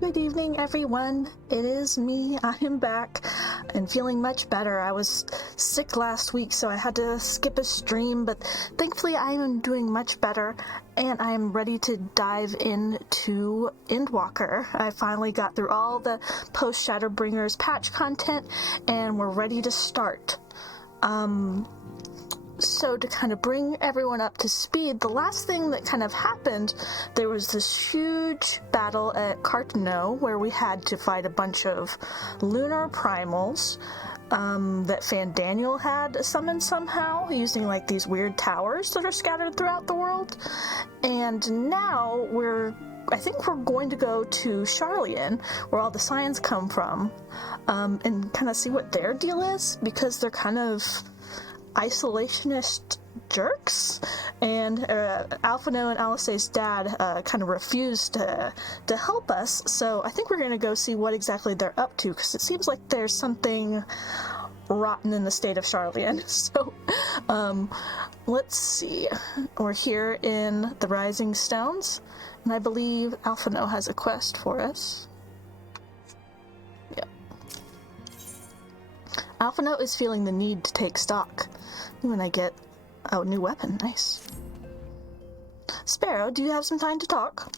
Good evening, everyone. It is me. I am back and feeling much better. I was sick last week, so I had to skip a stream, but thankfully I am doing much better, and I am ready to dive into Endwalker. I finally got through all the post-Shadowbringers patch content, and we're ready to start. So to kind of bring everyone up to speed, the last thing that kind of happened, there was this huge battle at Cartano where we had to fight a bunch of lunar primals that Fandaniel had summoned somehow using like these weird towers that are scattered throughout the world. And now I think we're going to go to Sharlayan, where all the signs come from, and kind of see what their deal is, because they're kind of isolationist jerks, and Alphino and Alisae's dad kind of refused to help us, so I think we're going to go see what exactly they're up to, because it seems like there's something rotten in the state of Sharlayan. So let's see. We're here in the Rising Stones, and I believe Alphino has a quest for us. Yep. Alphino is feeling the need to take stock. When I get a new weapon, nice. Sparrow, do you have some time to talk?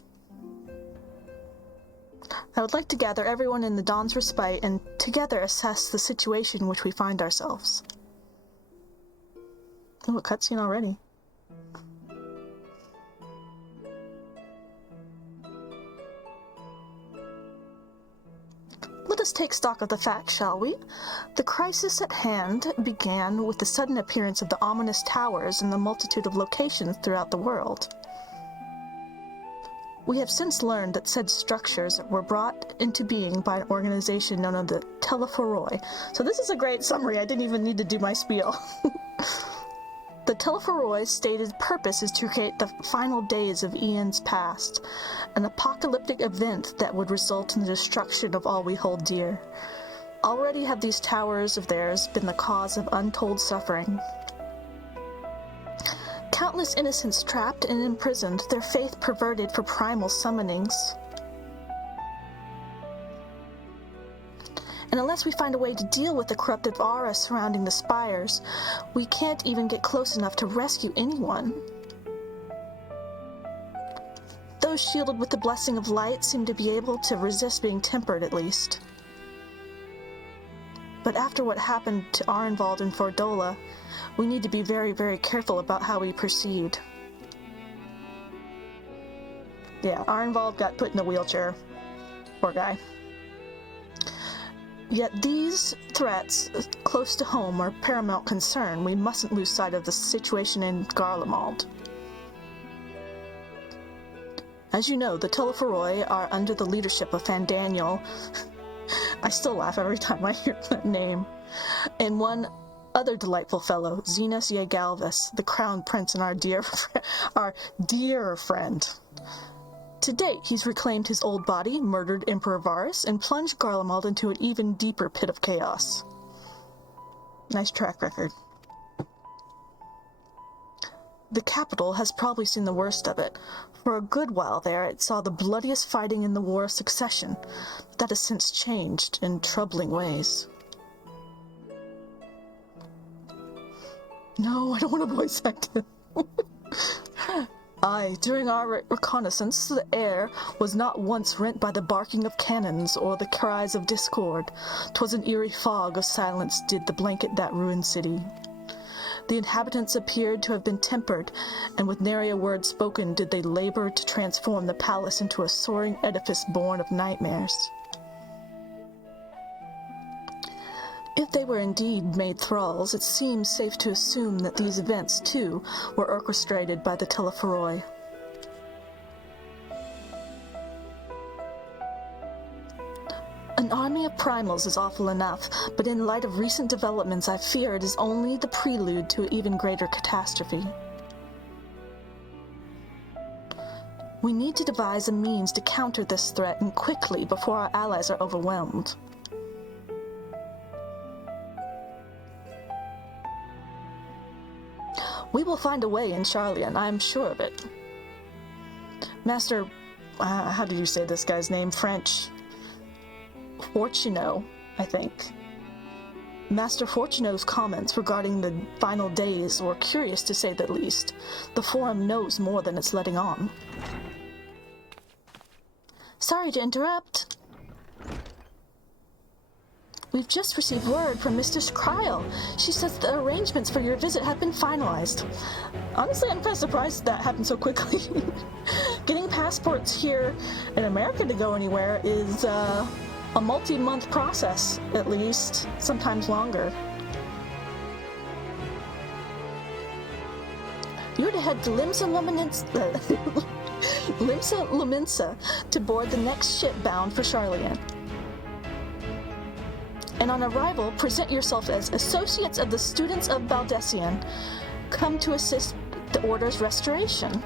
I would like to gather everyone in the Dawn's Respite and together assess the situation in which we find ourselves. Oh, a cutscene already. Let us take stock of the facts, shall we? The crisis at hand began with the sudden appearance of the ominous towers in the multitude of locations throughout the world. We have since learned that said structures were brought into being by an organization known as the Telephoroi. So this is a great summary, I didn't even need to do my spiel. The Telephoroi's stated purpose is to create the final days of eons past, an apocalyptic event that would result in the destruction of all we hold dear. Already have these towers of theirs been the cause of untold suffering. Countless innocents trapped and imprisoned, their faith perverted for primal summonings. And unless we find a way to deal with the corruptive aura surrounding the spires, we can't even get close enough to rescue anyone. Those shielded with the blessing of light seem to be able to resist being tempered, at least. But after what happened to Arenvald and Fordola, we need to be very, very careful about how we proceed. Yeah, Arenvald got put in a wheelchair. Poor guy. Yet these threats close to home are paramount concern. We mustn't lose sight of the situation in Garlemald. As you know, the Telephoroi are under the leadership of Fandaniel. I still laugh every time I hear that name. And one other delightful fellow, Zenas Yegalvis, the Crown Prince and our dear friend. To date, he's reclaimed his old body, murdered Emperor Varus, and plunged Garlemald into an even deeper pit of chaos. Nice track record. The capital has probably seen the worst of it. For a good while there, it saw the bloodiest fighting in the War of Succession, but that has since changed in troubling ways. No, I don't want to voice act it. Aye, during our reconnaissance, the air was not once rent by the barking of cannons or the cries of discord. 'Twas an eerie fog of silence did the blanket that ruined city. The inhabitants appeared to have been tempered, and with nary a word spoken did they labor to transform the palace into a soaring edifice born of nightmares. If they were indeed made thralls, it seems safe to assume that these events, too, were orchestrated by the Telephoroi. An army of primals is awful enough, but in light of recent developments, I fear it is only the prelude to an even greater catastrophe. We need to devise a means to counter this threat, and quickly, before our allies are overwhelmed. We will find a way in Sharlayan, I am sure of it. Master how did you say this guy's name? French. Fortuno, I think. Master Fortuno's comments regarding the final days were curious to say the least. The Forum knows more than it's letting on. Sorry to interrupt. We've just received word from Mistress Cryle. She says the arrangements for your visit have been finalized. Honestly, I'm kind of surprised that happened so quickly. Getting passports here in America to go anywhere is a multi-month process, at least, sometimes longer. You're to head to Limsa Luminsa to board the next ship bound for Charlian. And on arrival, present yourself as Associates of the Students of Baldessian, come to assist the Order's restoration.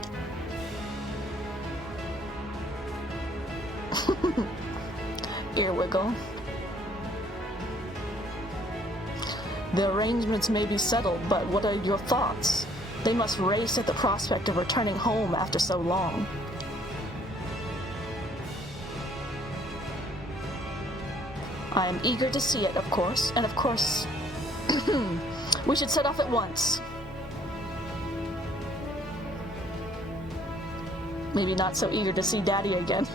Earwiggle. The arrangements may be settled, but what are your thoughts? They must race at the prospect of returning home after so long. I am eager to see it, of course, and of course, we should set off at once. Maybe not so eager to see Daddy again.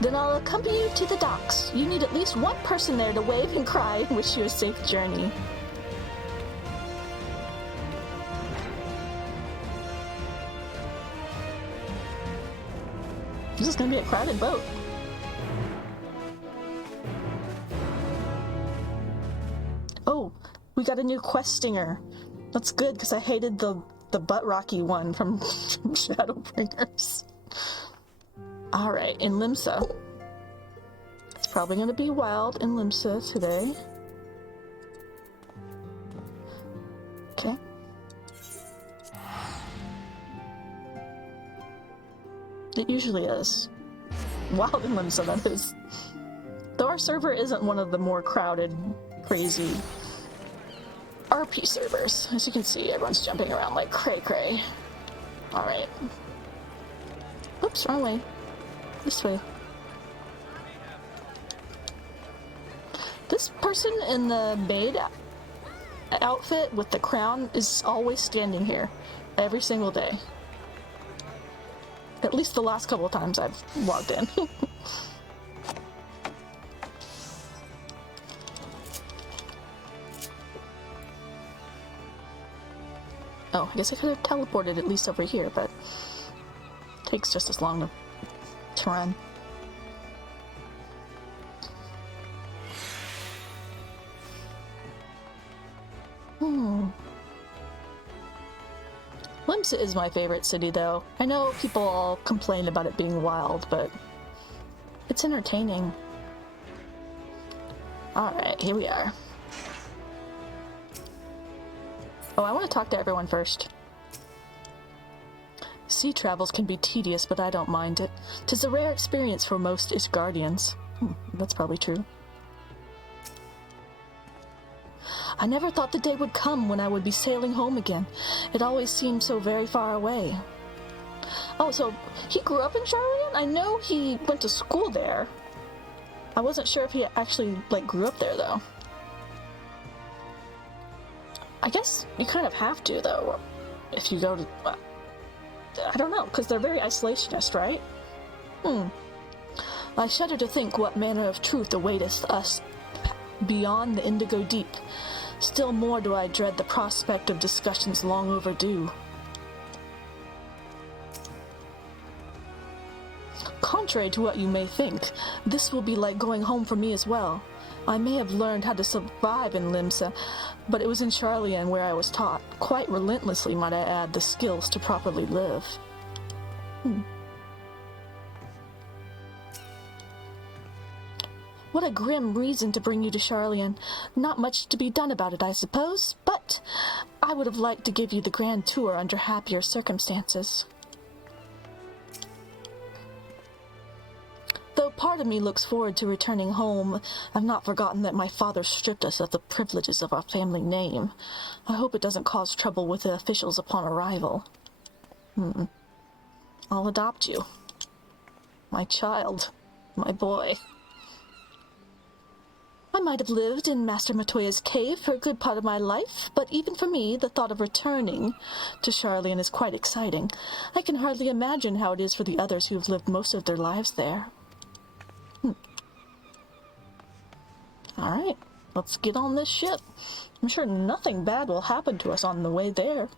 Then I'll accompany you to the docks. You need at least one person there to wave and cry and wish you a safe journey. This is gonna be a crowded boat. Oh, we got a new quest stinger. That's good, because I hated the butt rocky one from Shadowbringers. Alright, in Limsa. It's probably going to be wild in Limsa today. Okay. It usually is. Wild in Limsa, that is. Though our server isn't one of the more crowded, crazy RP servers. As you can see, everyone's jumping around like cray-cray. Alright. Oops, wrong way. This way. This person in the maid outfit with the crown is always standing here. Every single day. At least the last couple of times I've logged in. Oh, I guess I could have teleported at least over here, but it takes just as long to run. Limsa is my favorite city, though. I know people all complain about it being wild, but it's entertaining. Alright, here we are. Oh, I want to talk to everyone first. Sea travels can be tedious, but I don't mind it. 'Tis a rare experience for most its guardians. That's probably true. I never thought the day would come when I would be sailing home again. It always seemed so very far away. Oh, so he grew up in Charlian? I know he went to school there. I wasn't sure if he actually, grew up there, though. I guess you kind of have to, though, if you go to... I don't know, because they're very isolationist, right? I shudder to think what manner of truth awaiteth us beyond the indigo deep. Still more do I dread the prospect of discussions long overdue. Contrary to what you may think, this will be like going home for me as well. I may have learned how to survive in Limsa, but it was in Charlian where I was taught, quite relentlessly might I add, the skills to properly live. What a grim reason to bring you to Charlian. Not much to be done about it, I suppose, but I would have liked to give you the grand tour under happier circumstances. Though part of me looks forward to returning home, I've not forgotten that my father stripped us of the privileges of our family name. I hope it doesn't cause trouble with the officials upon arrival. I'll adopt you. My child. My boy. I might have lived in Master Matoya's cave for a good part of my life, but even for me, the thought of returning to Sharlayan is quite exciting. I can hardly imagine how it is for the others who have lived most of their lives there. Alright, let's get on this ship. I'm sure nothing bad will happen to us on the way there.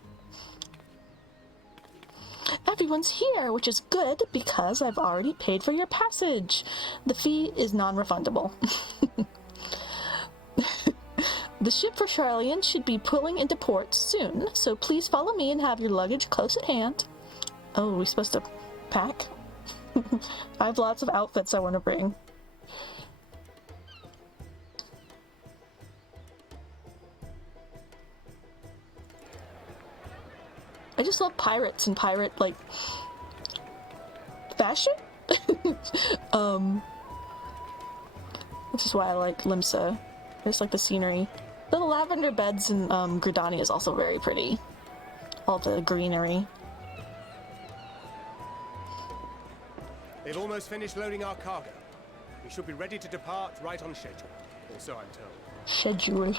Everyone's here, which is good because I've already paid for your passage. The fee is non-refundable. The ship for Sharlayan should be pulling into port soon, so please follow me and have your luggage close at hand. Oh, are we supposed to pack? I have lots of outfits I want to bring. I just love pirates and pirate, like, fashion? Which is why I like Limsa. I just like the scenery. The lavender beds in Gridani is also very pretty. All the greenery. They've almost finished loading our cargo. We should be ready to depart right on schedule. Or so I'm told. Schedule.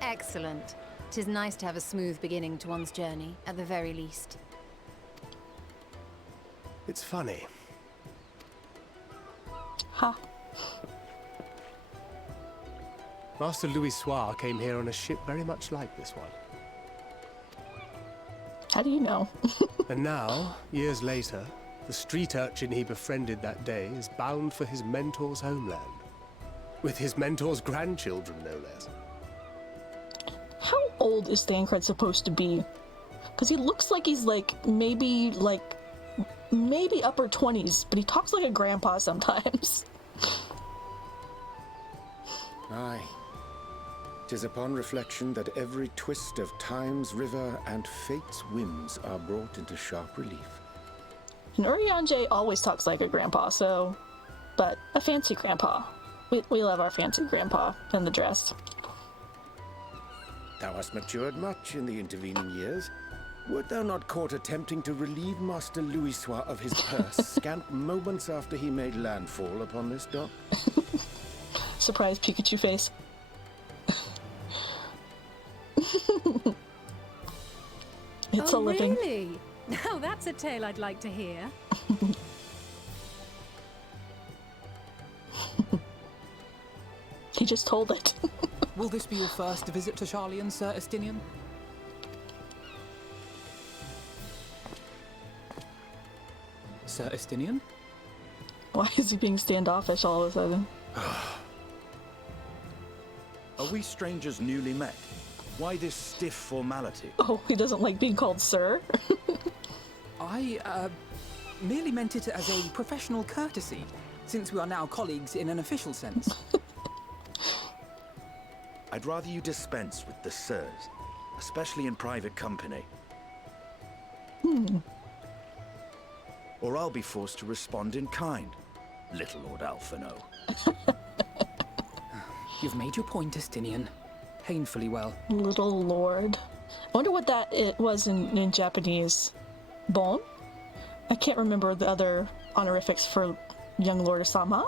Excellent. 'Tis nice to have a smooth beginning to one's journey, at the very least. It's funny. Ha. Master Louis Soir came here on a ship very much like this one. How do you know? And now, years later, the street urchin he befriended that day is bound for his mentor's homeland. With his mentor's grandchildren, no less. How old is Thancred supposed to be? Because he looks like he's maybe upper 20s, but he talks like a grandpa sometimes. Aye. 'Tis upon reflection that every twist of time's river and fate's whims are brought into sharp relief. And Urianger always talks like a grandpa, so... But a fancy grandpa. We love our fancy grandpa in the dress. Thou hast matured much in the intervening years. Wert thou not caught attempting to relieve Master Louis Soir of his purse scant moments after he made landfall upon this dock? Surprise Pikachu face. It's a living. Really? Now that's a tale I'd like to hear. He just told it. Will this be your first visit to Sharlayan, Sir Estinian? Sir Estinian? Why is he being standoffish all of a sudden? Are we strangers newly met? Why this stiff formality? Oh, he doesn't like being called sir? I, merely meant it as a professional courtesy, since we are now colleagues in an official sense. I'd rather you dispense with the sirs, especially in private company. Or I'll be forced to respond in kind, little Lord Alphino. You've made your point, Estinian. Painfully well. Little Lord. I wonder what that it was in Japanese. Bon? I can't remember the other honorifics for young Lord Osama.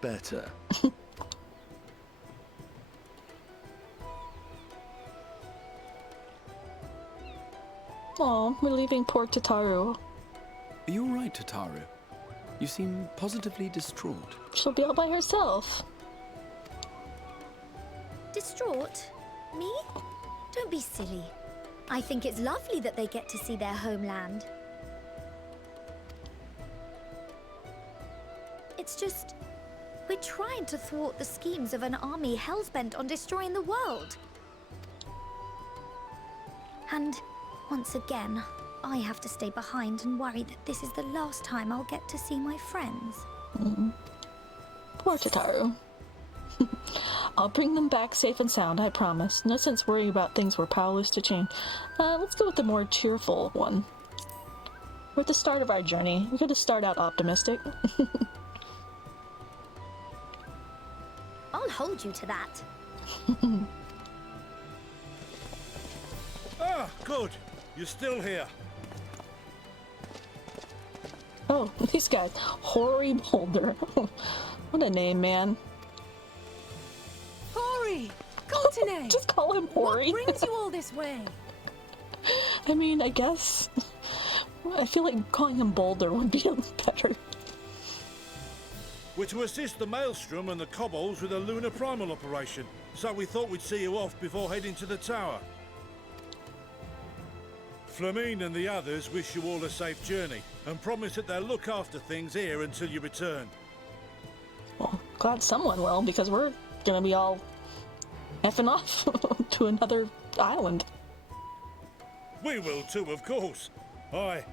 Better. Aw, we're leaving Port Tataru. Are you all right, Tataru? You seem positively distraught. She'll be all by herself. Distraught? Me? Don't be silly. I think it's lovely that they get to see their homeland. It's just... we're trying to thwart the schemes of an army hellbent on destroying the world. And, once again, I have to stay behind and worry that this is the last time I'll get to see my friends. Poor Tataru. I'll bring them back safe and sound, I promise. No sense worrying about things we're powerless to change. Let's go with the more cheerful one. We're at the start of our journey. We gotta start out optimistic. I'll hold you to that. Good. You're still here. Oh, these guys. Hoary Boulder. What a name, man. Hori! Coulternay! Just call him Hoary. What brings you all this way? I mean, I guess. I feel like calling him Boulder would be better. We're to assist the Maelstrom and the Kobolds with a lunar primal operation, so we thought we'd see you off before heading to the tower. Flamine and the others wish you all a safe journey, and promise that they'll look after things here until you return. Well, glad someone will, because we're gonna be all effing off to another island. We will too, of course. Aye.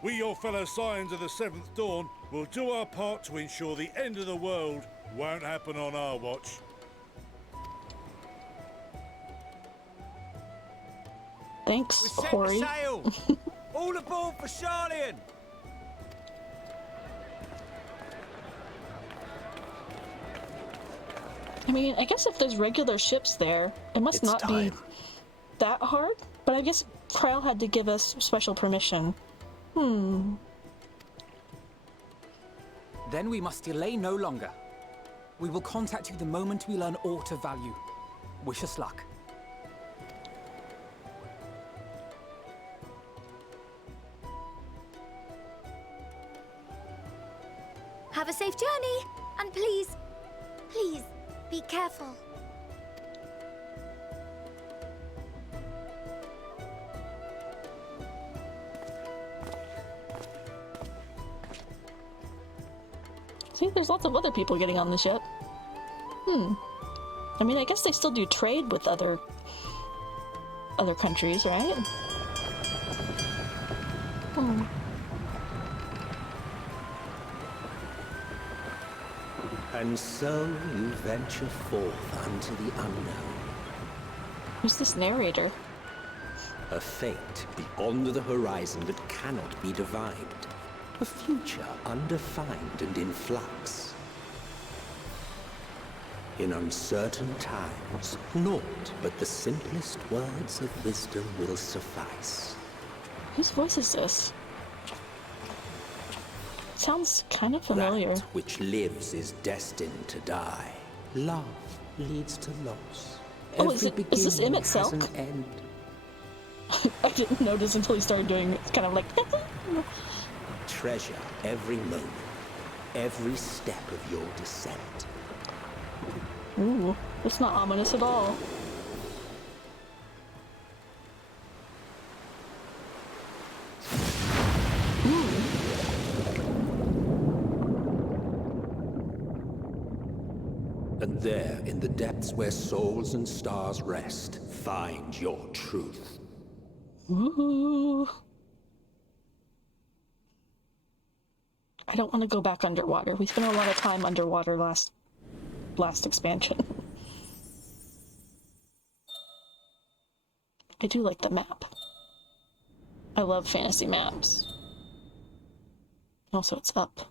We, your fellow Scions of the Seventh Dawn, will do our part to ensure the end of the world won't happen on our watch. Thanks, We set Hoary. sail! All aboard for Charlian! I mean, I guess if there's regular ships there, it must not be that hard. But I guess Krile had to give us special permission. Then we must delay no longer. We will contact you the moment we learn aught of value. Wish us luck. Have a safe journey, and please, please, be careful. See, there's lots of other people getting on the ship. I mean, I guess they still do trade with other countries, right? And so you venture forth unto the unknown. Who's this narrator? A fate beyond the horizon that cannot be divined. A future undefined and in flux. In uncertain times, naught but the simplest words of wisdom will suffice. Whose voice is this? Sounds kind of familiar. That which lives is destined to die. Love leads to loss. Oh, is this Emmett has Selk? an end. I didn't notice until he started doing it. It's kind of like... Treasure every moment, every step of your descent. Ooh, it's not ominous at all. And there, in the depths where souls and stars rest, find your truth. Ooh. I don't want to go back underwater. We spent a lot of time underwater last expansion. I do like the map. I love fantasy maps. Also, it's up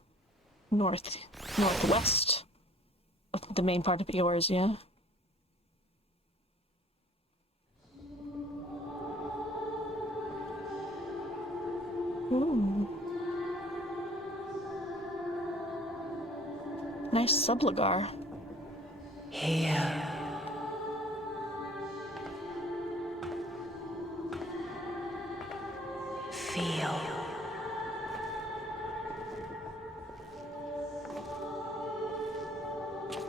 northwest of the main part of yours, yeah? Ooh. Nice subligar. Here. Feel.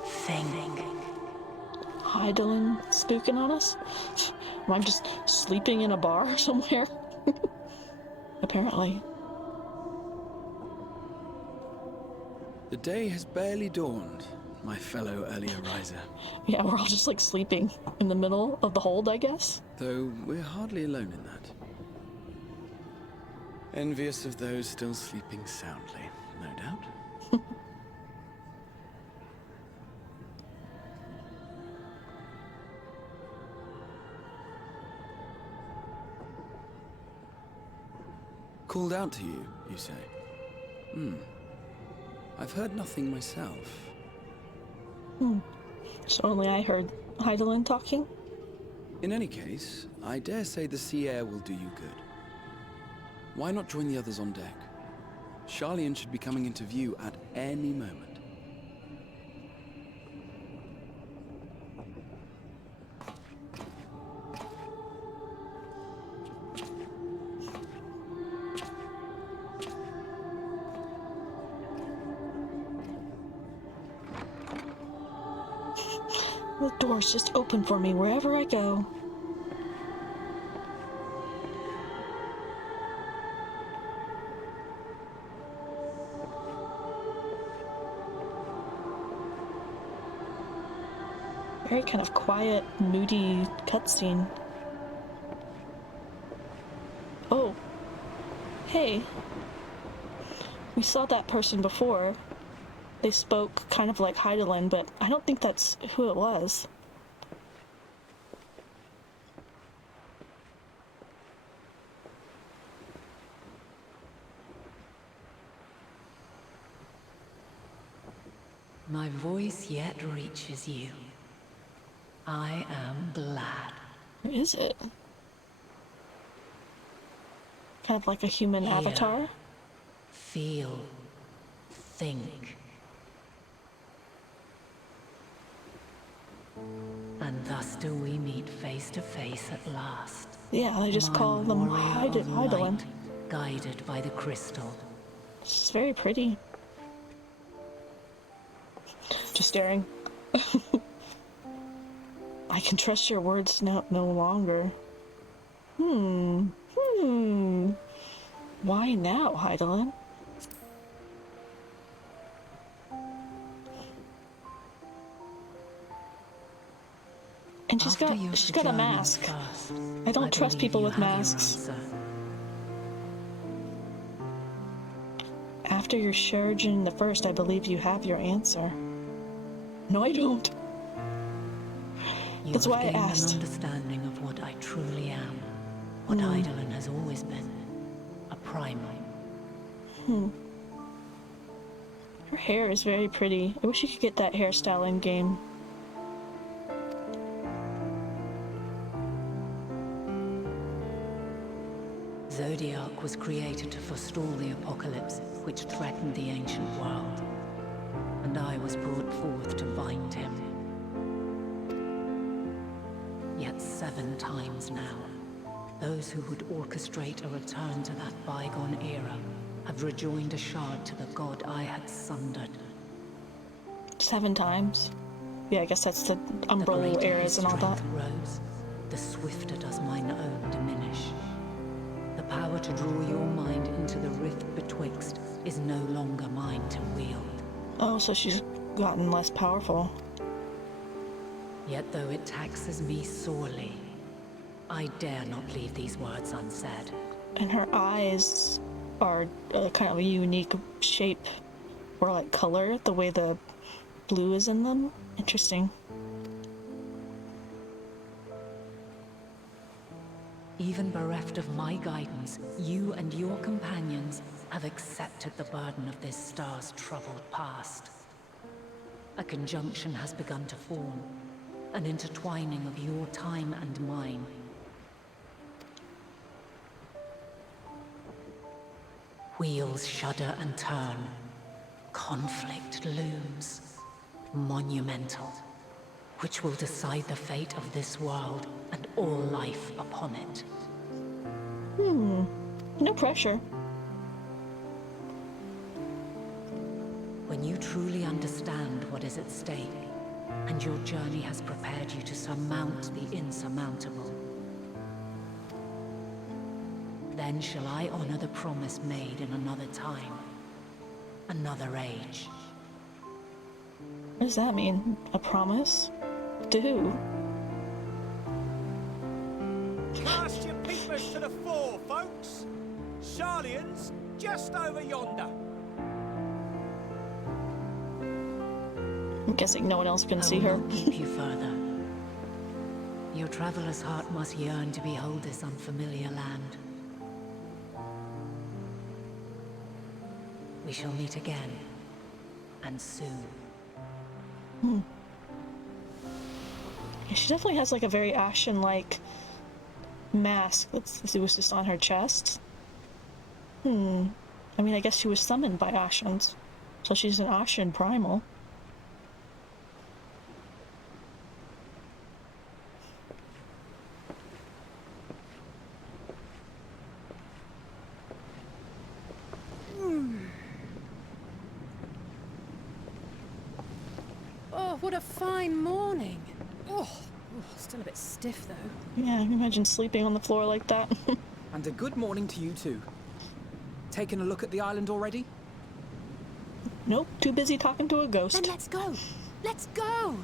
Think. Hydaelyn spooking on us? Am I just sleeping in a bar somewhere? Apparently. The day has barely dawned, my fellow earlier riser. Yeah, we're all just like sleeping in the middle of the hold, I guess. Though we're hardly alone in that. Envious of those still sleeping soundly, no doubt. Called out to you, you say? I've heard nothing myself. So only I heard Hydaelyn talking? In any case, I dare say the sea air will do you good. Why not join the others on deck? Charlian should be coming into view at any moment. The door's just open for me wherever I go. Very kind of quiet, moody cutscene. Oh. Hey. We saw that person before. They spoke kind of like Heidelin, but I don't think that's who it was. My voice yet reaches you. I am glad. Who is it? Kind of like a human Hear, avatar? feel, think. And thus do we meet face to face at last. Yeah, they just call them Heidelin. Guided by the crystal. She's very pretty. Just staring. I can trust your words no longer. Why now, Heidelin? And she's got a mask. First, I don't trust people with masks. After your Shuriken the First, I believe you have your answer. No, I don't. That's why I asked. An understanding of what I truly am. What Heidelin has always been. A primal. Her hair is very pretty. I wish you could get that hairstyle in game. Zodiac was created to forestall the apocalypse which threatened the ancient world. And I was brought forth to bind him. Yet 7 times now, those who would orchestrate a return to that bygone era have rejoined a shard to the god I had sundered. 7 times? Yeah, I guess that's the umbrella eras and all that. Grows, the swifter does mine own diminish. The power to draw your mind into the rift betwixt is no longer mine to wield. Oh, so she's gotten less powerful. Yet though it taxes me sorely, I dare not leave these words unsaid. And her eyes are kind of a unique shape, or like color, the way the blue is in them. Interesting. Even bereft of my guidance, you and your companions have accepted the burden of this star's troubled past. A conjunction has begun to form, an intertwining of your time and mine. Wheels shudder and turn. Conflict looms. Monumental. Which will decide the fate of this world and all life upon it. No pressure. When you truly understand what is at stake, and your journey has prepared you to surmount the insurmountable, then shall I honor the promise made in another time, another age. What does that mean? A promise? To who? Cast your peepers to the fore, folks. Charlian's just over yonder. I'm guessing no one else can see her. I will not keep you further. Your traveler's heart must yearn to behold this unfamiliar land. We shall meet again, and soon. Yeah, she definitely has like a very Ashen-like mask. It was just on her chest. I mean, I guess she was summoned by Ashens, so she's an Ashen primal. Oh, what a fine morning. Oh, still a bit stiff though. Yeah, imagine sleeping on the floor like that. And a good morning to you too. Taking a look at the island already? Nope, too busy talking to a ghost. Then let's go. Let's go.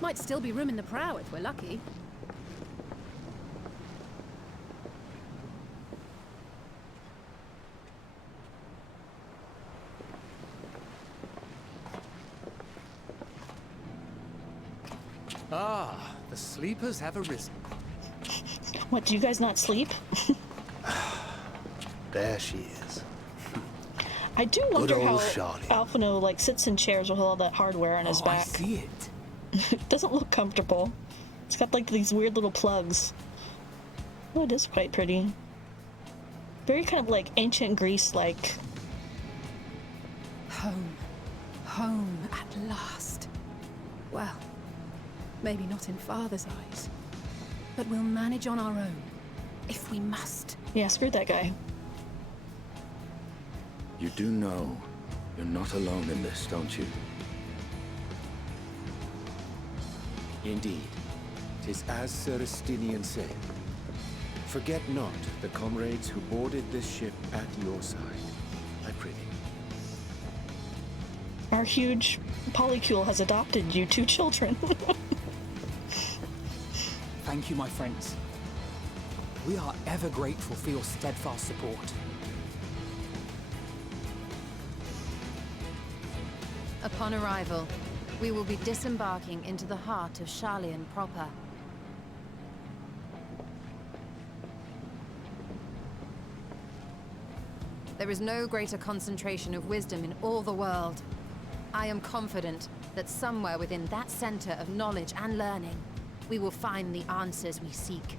Might still be room in the prow if we're lucky. Ah, the sleepers have arisen. What, do you guys not sleep? There she is. I do wonder Good how old Charlie. Alphino like sits in chairs with all that hardware on his back. I see it. It doesn't look comfortable. It's got like these weird little plugs. Oh, it is quite pretty. Very kind of like ancient Greece like. Home. Home at last. Well, maybe not in Father's eyes. But we'll manage on our own. If we must. Yeah, screw that guy. You do know you're not alone in this, don't you? Indeed. 'Tis as Sir Estinian said. Forget not the comrades who boarded this ship at your side. I prithee. Our huge polycule has adopted you 2 children. Thank you, my friends. We are ever grateful for your steadfast support. Upon arrival, we will be disembarking into the heart of Sharlayan proper. There is no greater concentration of wisdom in all the world. I am confident that somewhere within that center of knowledge and learning, we will find the answers we seek.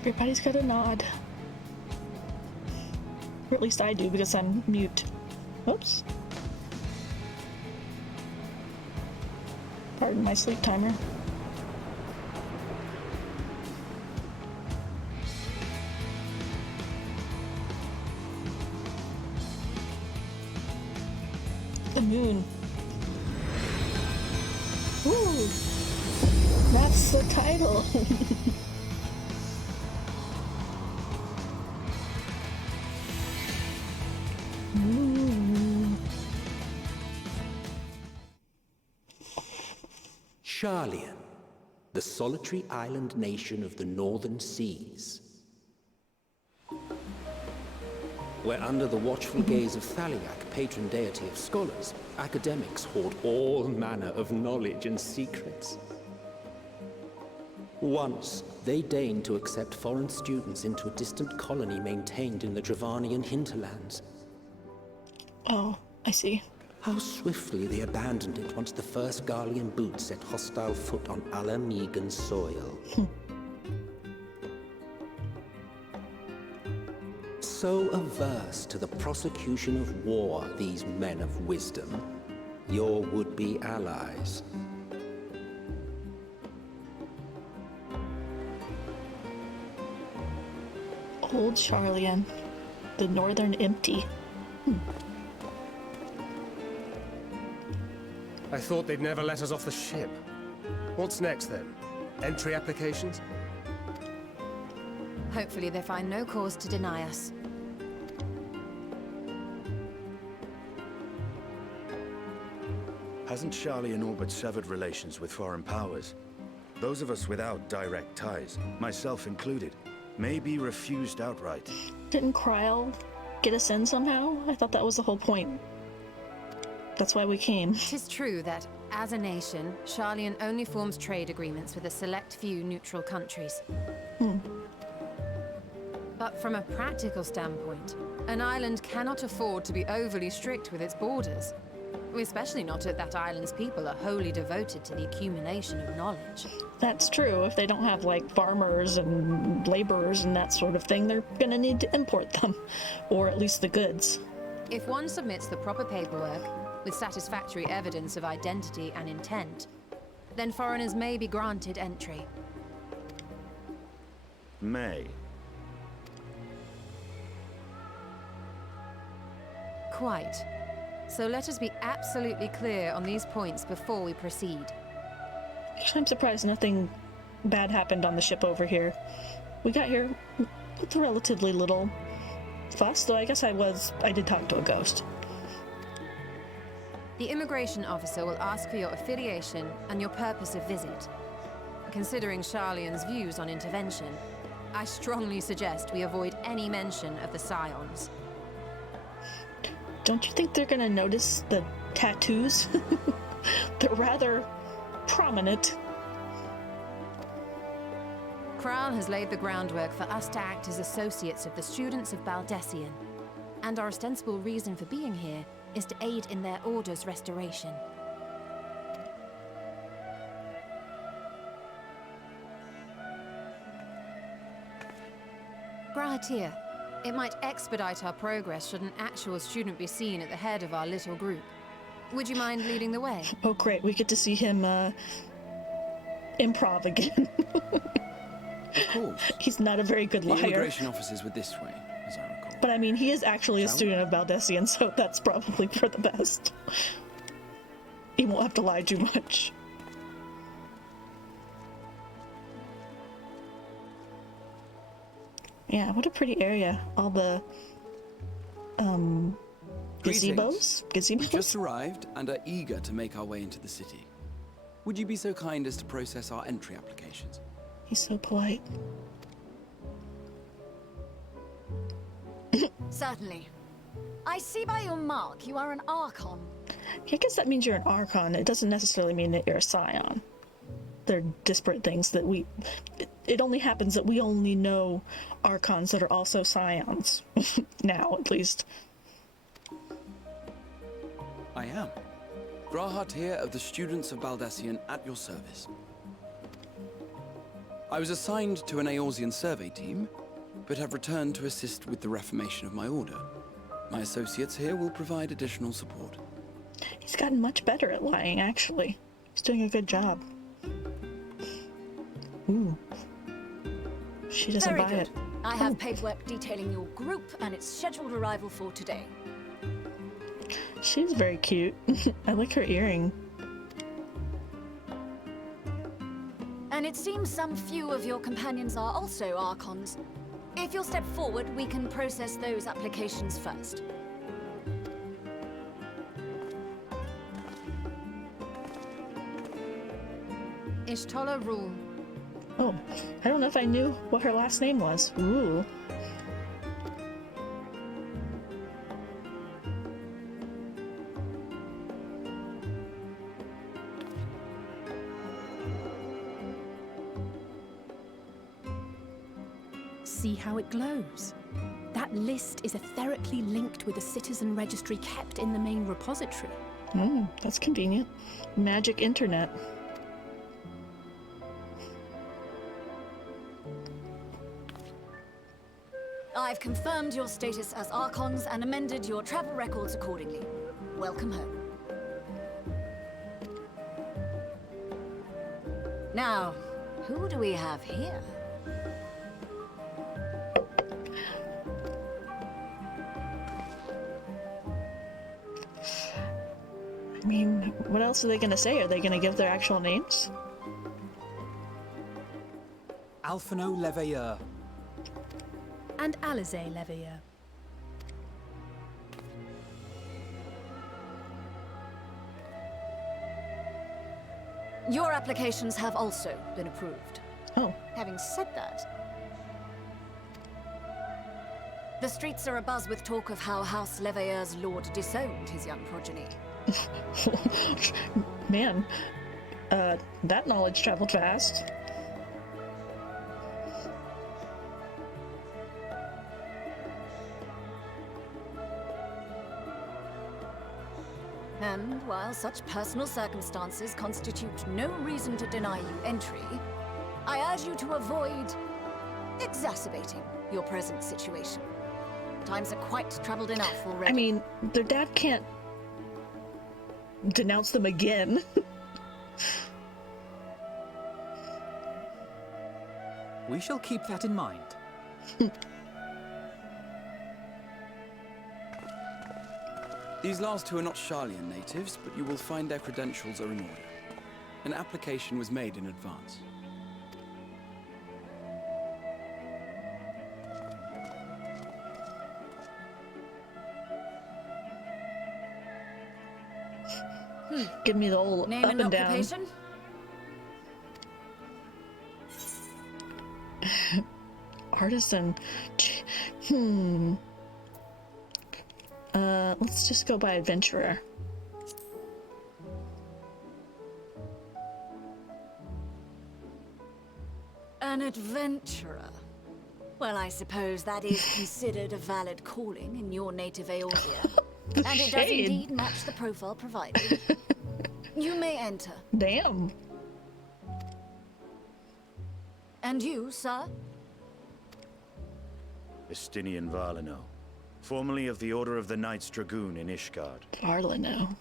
Everybody's got a nod. Or at least I do, because I'm mute. Whoops. Pardon my sleep timer. The moon. Ooh! That's the title! Sharlayan, the solitary island nation of the northern seas. Where under the watchful gaze of Thaliak, patron deity of scholars, academics hoard all manner of knowledge and secrets. Once, they deigned to accept foreign students into a distant colony maintained in the Dravanian hinterlands. Oh, I see. How swiftly they abandoned it once the first Garlean boot set hostile foot on Alamegan soil. So averse to the prosecution of war, these men of wisdom, your would-be allies. Old Sharlayan, the northern empty. I thought they'd never let us off the ship. What's next then? Entry applications? Hopefully they find no cause to deny us. Hasn't Sharlayan all but severed relations with foreign powers? Those of us without direct ties, myself included, may be refused outright. Didn't Kryl get us in somehow? I thought that was the whole point. That's why we came. 'Tis true that, as a nation, Sharlayan only forms trade agreements with a select few neutral countries. But from a practical standpoint, An island cannot afford to be overly strict with its borders, especially not if that island's people are wholly devoted to the accumulation of knowledge. That's true. If they don't have, like, farmers and laborers and that sort of thing, they're gonna need to import them. Or at least the goods. If one submits the proper paperwork, with satisfactory evidence of identity and intent, then foreigners may be granted entry. May. Quite. So let us be absolutely clear on these points before we proceed. I'm surprised nothing bad happened on the ship over here. We got here with relatively little fuss, though I guess I did talk to a ghost. The immigration officer will ask for your affiliation and your purpose of visit. Considering Sharlayan's views on intervention, I strongly suggest we avoid any mention of the Scions. Don't you think they're gonna notice the tattoos? They're rather prominent. Kral has laid the groundwork for us to act as associates of the students of Baldessian, and our ostensible reason for being here is to aid in their order's restoration. Grahatir, it might expedite our progress should an actual student be seen at the head of our little group. Would you mind leading the way? Oh great, we get to see him improv again. Of course. He's not a very good The liar. immigration officers were this way, as I recall. But I mean, he is actually a Shall we? student of Baldessian, so that's probably for the best. He won't have to lie too much. Yeah, what a pretty area. All the, gazebos? We've just arrived and are eager to make our way into the city. Would you be so kind as to process our entry applications? He's so polite. Certainly. I see by your mark you are an Archon. I guess that means you're an Archon. It doesn't necessarily mean that you're a Scion. They're disparate things that it only happens that we only know Archons that are also Scions. Now, at least. I am. Grahatir of the Students of Baldessian at your service. I was assigned to an Eorzean survey team, but have returned to assist with the reformation of my order. My associates here will provide additional support. He's gotten much better at lying, actually. He's doing a good job. Ooh. She doesn't Very buy good. it. I have paperwork detailing your group and its scheduled arrival for today. She's very cute. I like her earring. And it seems some few of your companions are also Archons. If you'll step forward, we can process those applications first. Ishtola Rule. Oh, I don't know if I knew what her last name was. Ooh. See how it glows? That list is etherically linked with a citizen registry kept in the main repository. That's convenient. Magic internet. I've confirmed your status as Archons and amended your travel records accordingly. Welcome home. Now, who do we have here? I mean, what else are they gonna say? Are they gonna give their actual names? Alphino Leveilleur. And Alizé Leveilleur. Your applications have also been approved. Oh. Having said that, the streets are abuzz with talk of how House Leveilleur's lord disowned his young progeny. Man, that knowledge traveled fast. And while such personal circumstances constitute no reason to deny you entry, I urge you to avoid exacerbating your present situation. Times are quite troubled enough already. I mean, their dad can't denounce them again. We shall keep that in mind. These last two are not Sharlayan natives, but you will find their credentials are in order. An application was made in advance. Give me the old Name up and and down. occupation? Artisan. Let's just go by adventurer. An adventurer. Well, I suppose that is considered a valid calling in your native Eorzea. And it does indeed match the profile provided. You may enter. Damn. And you, sir? Estinian Varlino, formerly of the Order of the Knights Dragoon in Ishgard. Varlino.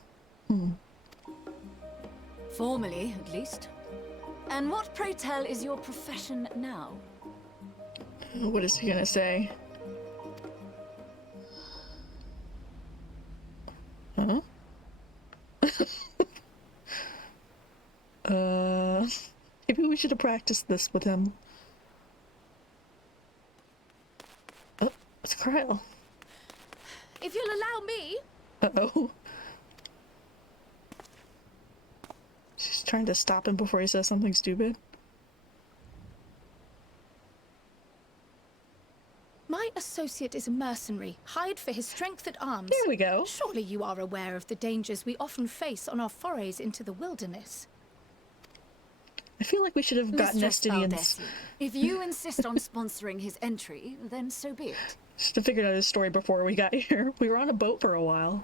Formerly, at least. And what, pray tell, is your profession now? What is he gonna say? Huh? Maybe we should have practiced this with him. Oh, it's Kryle. If you'll allow me. Uh-oh. She's trying to stop him before he says something stupid. My associate is a mercenary, hired for his strength at arms. There we go. Surely you are aware of the dangers we often face on our forays into the wilderness. I feel like we should have gotten Mistress Estinians. Valdesi, if you insist on sponsoring his entry, then so be it. Should have figured out his story before we got here. We were on a boat for a while.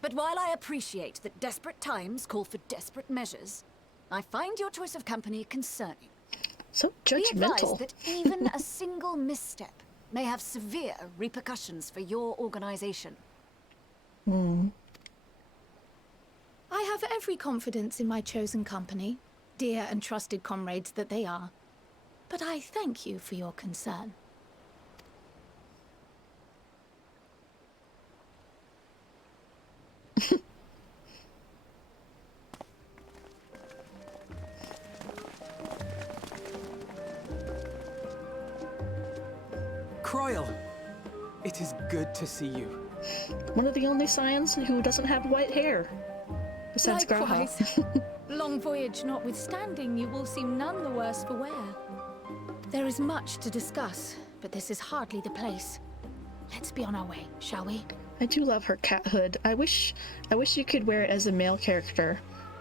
But while I appreciate that desperate times call for desperate measures, I find your choice of company concerning. So Be judgmental. advised that even a single misstep may have severe repercussions for your organization. I have every confidence in my chosen company, dear and trusted comrades that they are. But I thank you for your concern. Croyle, it is good to see you. One of the only Scions who doesn't have white hair. Besides Graha. Likewise. Long voyage notwithstanding, you will seem none the worse for wear. There is much to discuss, but this is hardly the place. Let's be on our way, shall we? I do love her cat hood. I wish you could wear it as a male character.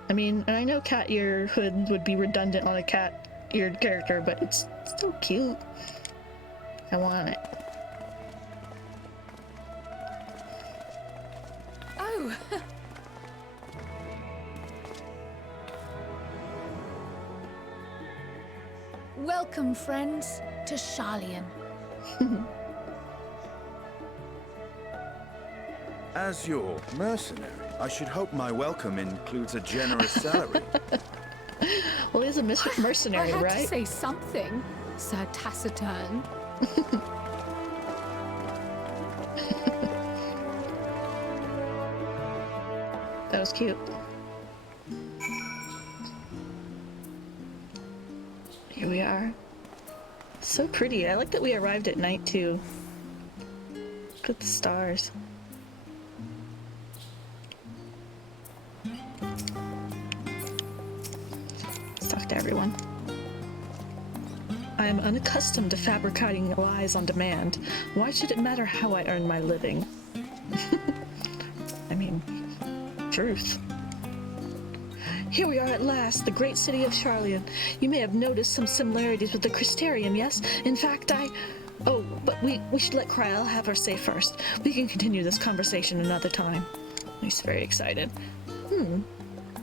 I mean, and I know cat ear hood would be redundant on a cat-eared character, but it's still cute. I want it. Oh! Welcome, friends, to Sharlayan. As your mercenary, I should hope my welcome includes a generous salary. Well, he's a mercenary, I had right? to say something, Sir Taciturn. That was cute. Here we are. So pretty. I like that we arrived at night too. Look at the stars. Let's talk to everyone. I am unaccustomed to fabricating lies on demand. Why should it matter how I earn my living? I mean, truth. Here we are at last, the great city of Sharlayan. You may have noticed some similarities with the Crystarium, yes? In fact, Oh, but we should let Kryle have her say first. We can continue this conversation another time. He's very excited.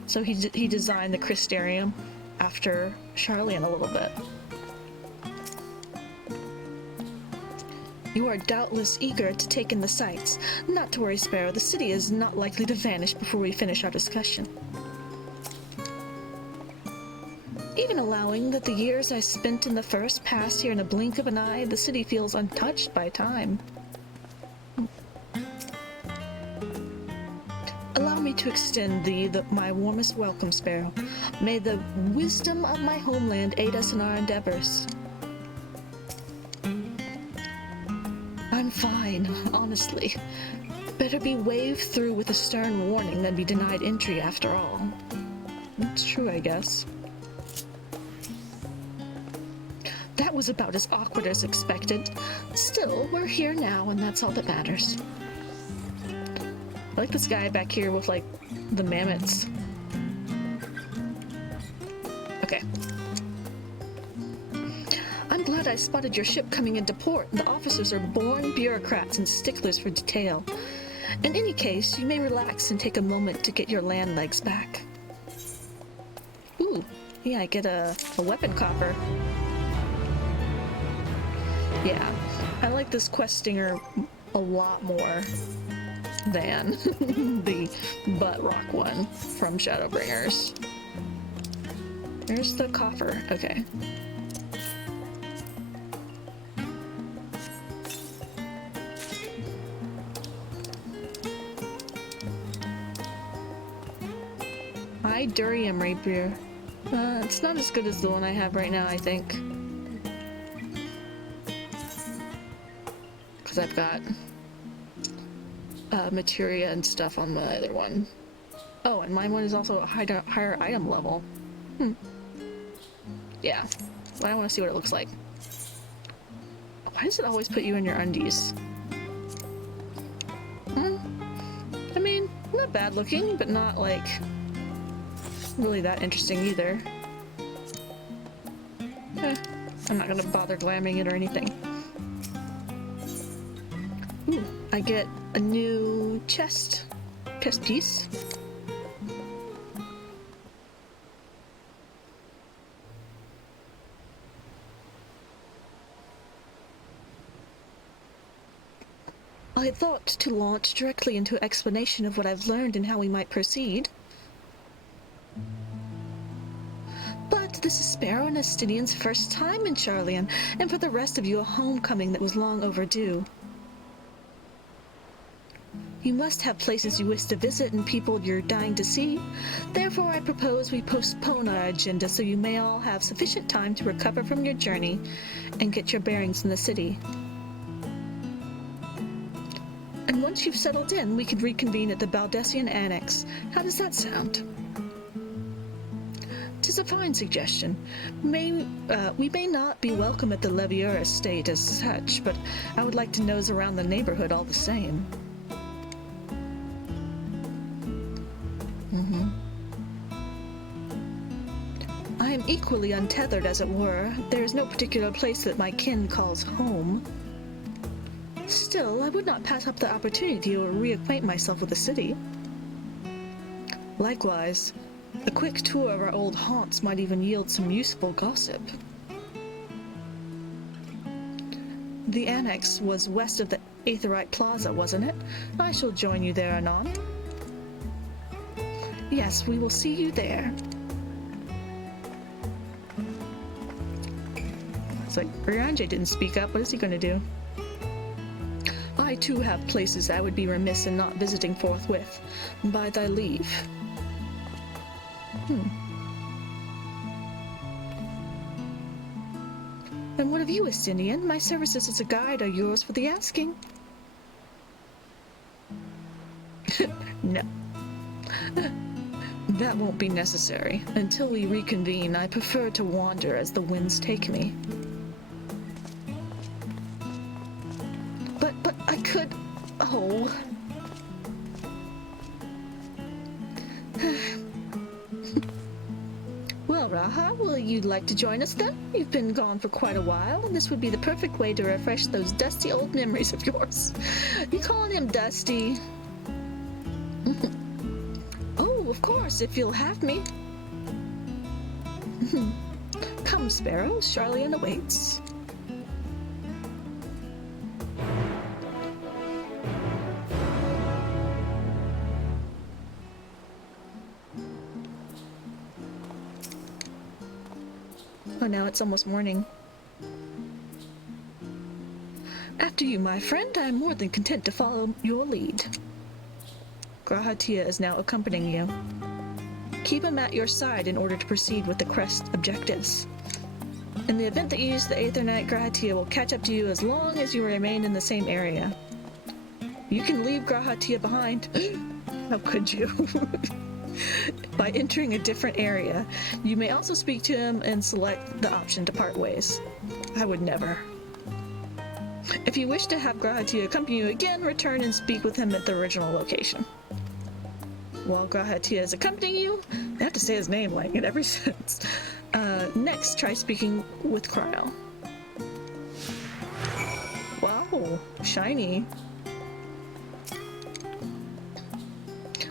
So he designed the Crystarium after Charlian a little bit. You are doubtless eager to take in the sights. Not to worry, Sparrow. The city is not likely to vanish before we finish our discussion. Even allowing that the years I spent in the first pass here in a blink of an eye, the city feels untouched by time. Allow me to extend thee my warmest welcome, Sparrow. May the wisdom of my homeland aid us in our endeavors. I'm fine, honestly. Better be waved through with a stern warning than be denied entry after all. It's true, I guess. That was about as awkward as expected. Still, we're here now, and that's all that matters. I like this guy back here with, like, the mammoths. Okay. I'm glad I spotted your ship coming into port. The officers are born bureaucrats and sticklers for detail. In any case, you may relax and take a moment to get your land legs back. Ooh, yeah, I get a weapon coffer. Yeah, I like this quest stinger a lot more than the butt rock one from Shadowbringers. There's the coffer. Okay. Durium rapier. It's not as good as the one I have right now, I think. Because I've got materia and stuff on the other one. Oh, and my one is also a higher item level. Yeah. But I want to see what it looks like. Why does it always put you in your undies? I mean, not bad looking, but not like really that interesting either. I'm not gonna bother glamming it or anything. Ooh, I get a new chest piece. I had thought to launch directly into an explanation of what I've learned and how we might proceed. But this is Sparrow and Estinian's first time in Charlian, and for the rest of you a homecoming that was long overdue. You must have places you wish to visit and people you're dying to see. Therefore, I propose we postpone our agenda so you may all have sufficient time to recover from your journey and get your bearings in the city. And once you've settled in, we could reconvene at the Baldessian Annex. How does that sound? 'Tis a fine suggestion. We may not be welcome at the Levier estate as such, but I would like to nose around the neighborhood all the same. I am equally untethered, as it were. There is no particular place that my kin calls home. Still, I would not pass up the opportunity to reacquaint myself with the city. Likewise, a quick tour of our old haunts might even yield some useful gossip. The annex was west of the Aetherite Plaza, wasn't it? I shall join you there anon. Yes, we will see you there. It's like, Rianjay didn't speak up. What is he going to do? I too have places I would be remiss in not visiting forthwith. By thy leave. And what of you, Estinian? My services as a guide are yours for the asking. No. That won't be necessary. Until we reconvene, I prefer to wander as the winds take me. But I could... Oh... Well, Raha, will you like to join us then? You've been gone for quite a while, and this would be the perfect way to refresh those dusty old memories of yours. You calling him dusty? Oh, of course, if you'll have me. Come, Sparrow, Charlian awaits. Oh, now it's almost morning. After you, my friend, I am more than content to follow your lead. Grahatia is now accompanying you. Keep him at your side in order to proceed with the quest objectives. In the event that you use the Aether Knight, Grahatia will catch up to you as long as you remain in the same area. You can leave Grahatia behind. How could you? By entering a different area. You may also speak to him and select the option to part ways. I would never. If you wish to have Grahatia accompany you again, return and speak with him at the original location. While Grahatia is accompanying you, I have to say his name like in every sentence. Next, try speaking with Cryo. Wow, shiny.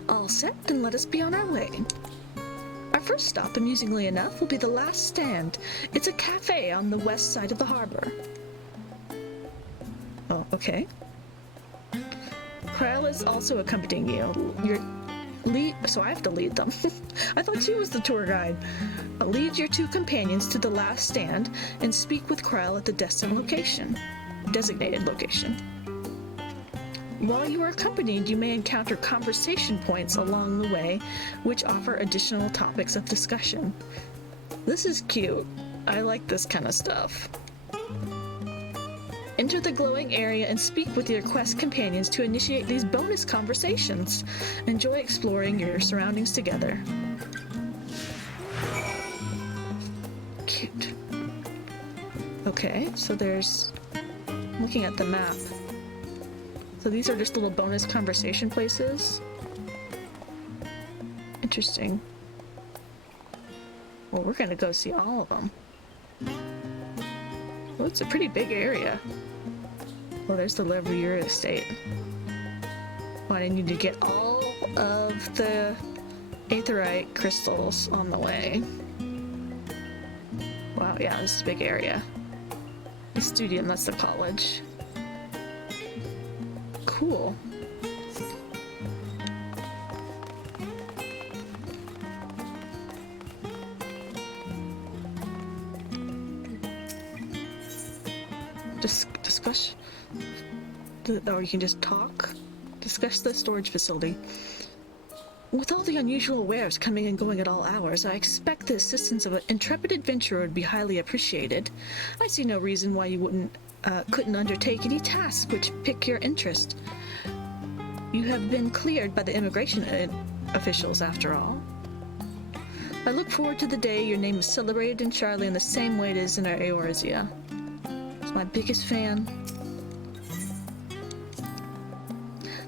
All set, then let us be on our way. Our first stop, amusingly enough, will be the last stand. It's a cafe on the west side of the harbor. Oh, okay. Krell is also accompanying you. So I have to lead them. I thought she was the tour guide. Lead your two companions to the last stand and speak with Krell at the designated location. While you are accompanied, you may encounter conversation points along the way, which offer additional topics of discussion. This is cute. I like this kind of stuff. Enter the glowing area and speak with your quest companions to initiate these bonus conversations. Enjoy exploring your surroundings together. Cute. Okay, so there's... looking at the map. So these are just little bonus conversation places. Interesting. Well, we're gonna go see all of them. Well, it's a pretty big area. Well, there's the Levrier estate. Well, I need to get all of the Aetherite crystals on the way. Wow, yeah, this is a big area. The Studium, that's the college. Cool. Discuss, or you can just talk. Discuss the storage facility. With all the unusual wares coming and going at all hours, I expect the assistance of an intrepid adventurer would be highly appreciated. I see no reason why you couldn't undertake any tasks which pique your interest. You have been cleared by the immigration officials, after all. I look forward to the day your name is celebrated in Charlie in the same way it is in our Eorzea. It's my biggest fan.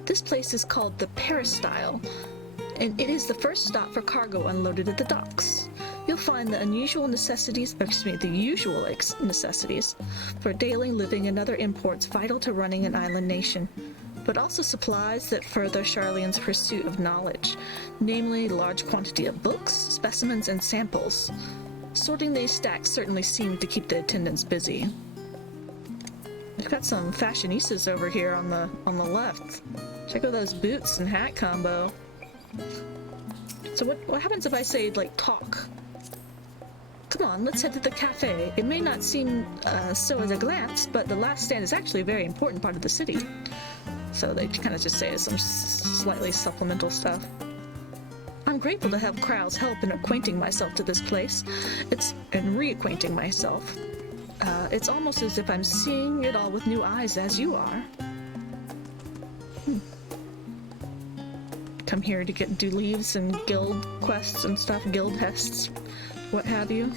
This place is called the Peristyle, and it is the first stop for cargo unloaded at the docks. You'll find the usual necessities for daily living and other imports vital to running an island nation, but also supplies that further Charlian's pursuit of knowledge, namely a large quantity of books, specimens, and samples. Sorting these stacks certainly seemed to keep the attendants busy. We've got some fashionistas over here on the left. Check out those boots and hat combo. So what happens if I say, like, talk? Come on, let's head to the cafe. It may not seem so at a glance, but the last stand is actually a very important part of the city. So they kind of just say some slightly supplemental stuff. I'm grateful to have Krau's help in acquainting myself to this place. And reacquainting myself. It's almost as if I'm seeing it all with new eyes, as you are. Come here to do leaves and guild quests and stuff, guild tests, what have you.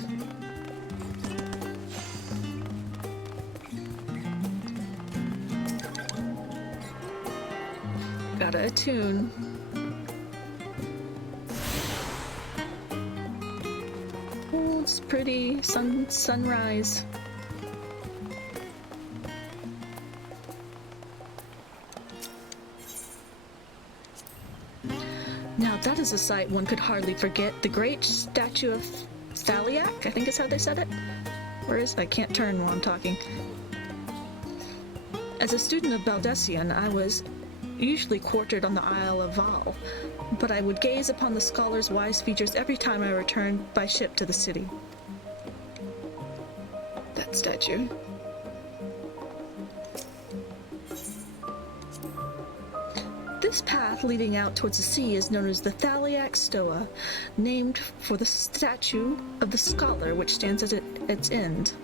Gotta attune. Oh, it's pretty. Sunrise. Now that is a sight one could hardly forget. The great statue of Thaliak, I think is how they said it. Where is it? I can't turn while I'm talking. As a student of Baldessian, I was usually quartered on the Isle of Val, but I would gaze upon the scholar's wise features every time I returned by ship to the city. That statue. This path leading out towards the sea is known as the Thaliak Stoa, named for the statue of the scholar which stands at its end.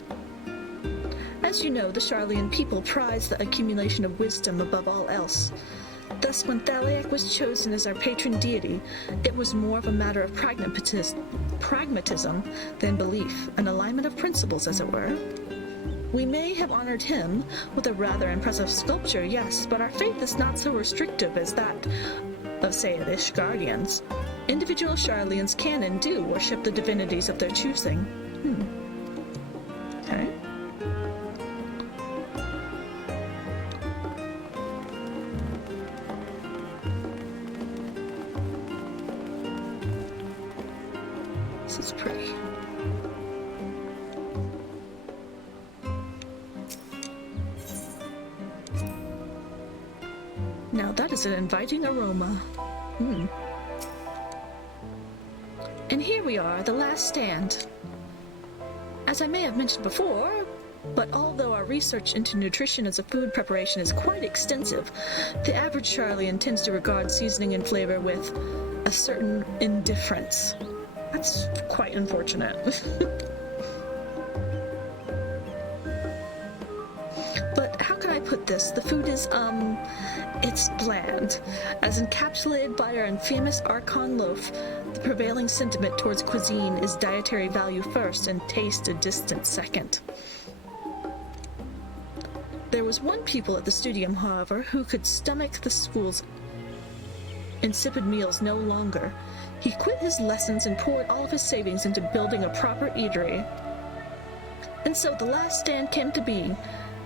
As you know, the Sharlayan people prize the accumulation of wisdom above all else. Thus, when Thaliak was chosen as our patron deity, it was more of a matter of pragmatism than belief, an alignment of principles, as it were. We may have honored him with a rather impressive sculpture, yes, but our faith is not so restrictive as that of, say, the Ishgardians. Individual Sharlayans can and do worship the divinities of their choosing. Okay. This is pretty. Now that is an inviting aroma. And here we are, the last stand. As I may have mentioned before, but although our research into nutrition as a food preparation is quite extensive, the average Sharlayan tends to regard seasoning and flavor with a certain indifference. That's quite unfortunate. But how can I put this? The food is, it's bland. As encapsulated by our infamous Archon loaf, the prevailing sentiment towards cuisine is dietary value first and taste a distant second. There was one pupil at the studium, however, who could stomach the school's insipid meals no longer. He quit his lessons and poured all of his savings into building a proper eatery. And so the last stand came to be.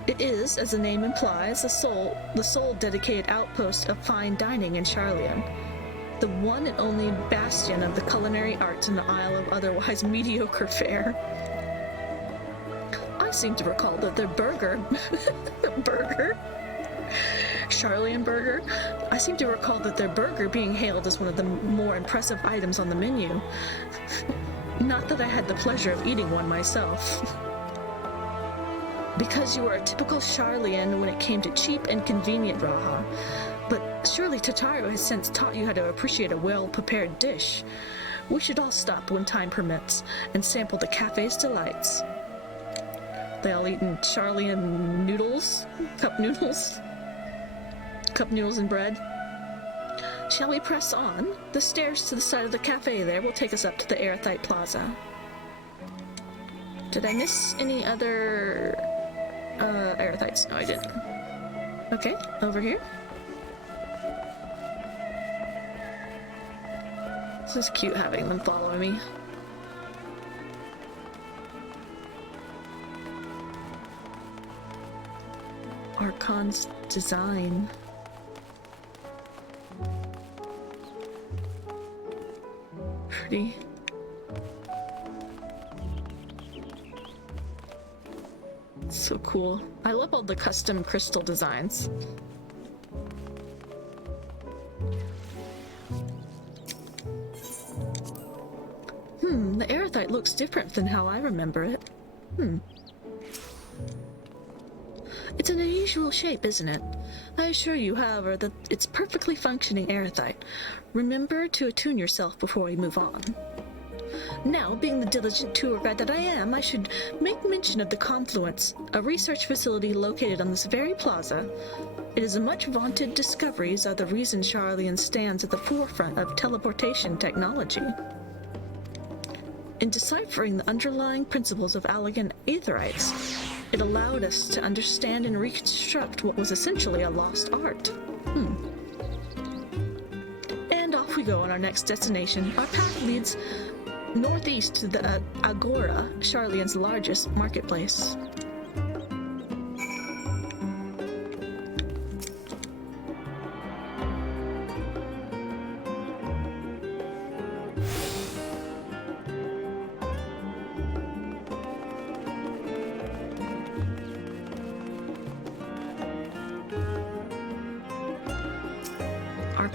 It is, as the name implies, the sole dedicated outpost of fine dining in Sharlayan, the one and only bastion of the culinary arts in the Isle of otherwise mediocre fare. I seem to recall that their burger, Sharlayan burger, I seem to recall that their burger being hailed as one of the more impressive items on the menu. Not that I had the pleasure of eating one myself. Because you were a typical Sharlayan when it came to cheap and convenient Raha. But surely Tataru has since taught you how to appreciate a well-prepared dish. We should all stop when time permits and sample the cafe's delights. They all eating Sharlayan noodles, cup noodles and bread. Shall we press on? The stairs to the side of the cafe there will take us up to the Aerithite Plaza. Did I miss any other Aerithites? No, I didn't. Okay, over here. This is cute having them follow me. Archon's design. Pretty. So cool. I love all the custom crystal designs. The Aerithite looks different than how I remember it. It's an unusual shape, isn't it? I assure you, however, that it's perfectly functioning Aerithite. Remember to attune yourself before we move on. Now, being the diligent tour guide that I am, I should make mention of the Confluence, a research facility located on this very plaza. It is a much vaunted discoveries are the reason Sharlayan stands at the forefront of teleportation technology. In deciphering the underlying principles of Allagan Aetherites, it allowed us to understand and reconstruct what was essentially a lost art. And off we go on our next destination. Our path leads northeast to the Agora, Sharlayan's largest marketplace.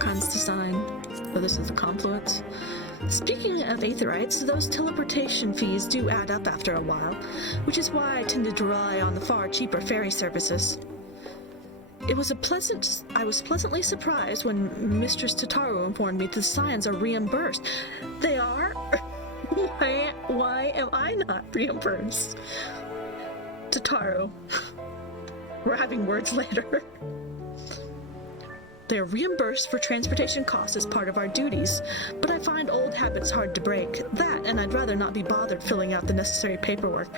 kinds to sign. Oh, this is the confluence. Speaking of Aetherites, those teleportation fees do add up after a while, which is why I tended to rely on the far cheaper ferry services. I was pleasantly surprised when Mistress Tataru informed me that the Scions are reimbursed. They are? Why am I not reimbursed? Tataru. We're having words later. They are reimbursed for transportation costs as part of our duties, but I find old habits hard to break. That, and I'd rather not be bothered filling out the necessary paperwork.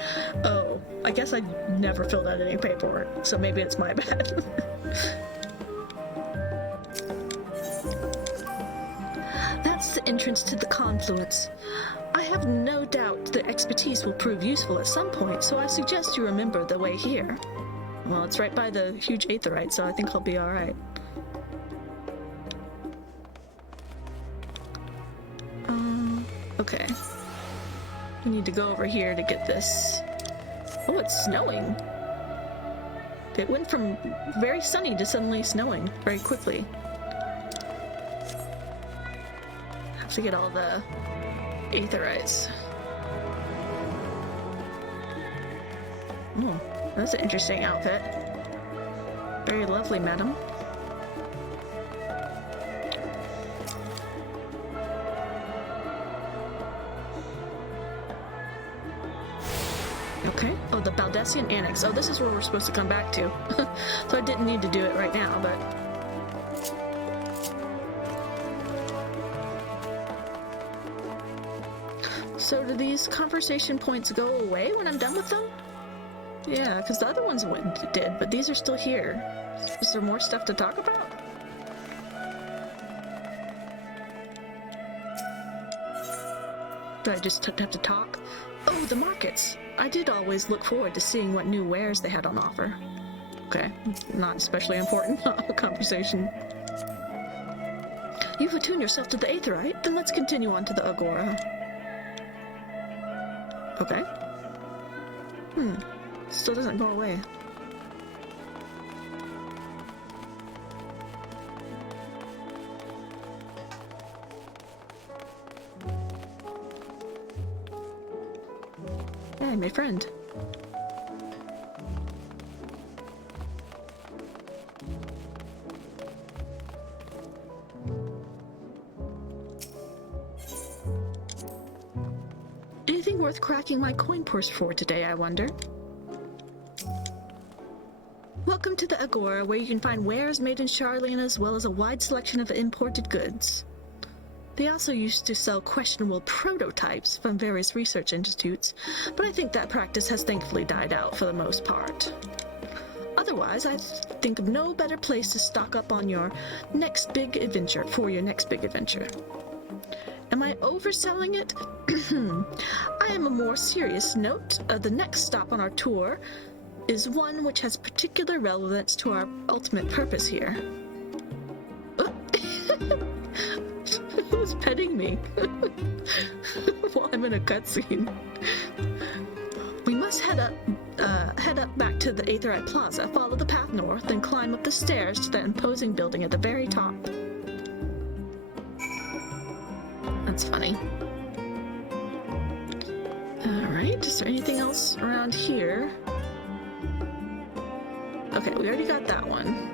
Oh, I guess I never filled out any paperwork, so maybe it's my bad. That's the entrance to the confluence. I have no doubt the expertise will prove useful at some point, so I suggest you remember the way here. Well, it's right by the huge Aetherite, so I think I'll be alright. Okay. We need to go over here to get this. Oh, it's snowing. It went from very sunny to suddenly snowing very quickly. Have to get all the Aetherites. Oh, that's an interesting outfit. Very lovely, madam. Okay. Oh, the Baldessian Annex. Oh, this is where we're supposed to come back to. So I didn't need to do it right now, but... So do these conversation points go away when I'm done with them? Yeah, because the other ones did, but these are still here. Is there more stuff to talk about? Do I just have to talk? Oh, the markets! I did always look forward to seeing what new wares they had on offer. Okay, not especially important conversation. You've attuned yourself to the Aetherite? Then let's continue on to the Agora. Okay. Still doesn't go away. Hey, my friend. Anything worth cracking my coin purse for today, I wonder? Welcome to the Agora, where you can find wares made in Sharlayan as well as a wide selection of imported goods. They also used to sell questionable prototypes from various research institutes, but I think that practice has thankfully died out for the most part. Otherwise, I think of no better place to stock up on your next big adventure, Am I overselling it? I am a more serious note. The next stop on our tour is one which has particular relevance to our ultimate purpose here. Who's petting me while I'm in a cutscene? We must head up back to the Aetherite Plaza, follow the path north, then climb up the stairs to that imposing building at the very top. That's funny. Alright, is there anything else around here? Okay, we already got that one.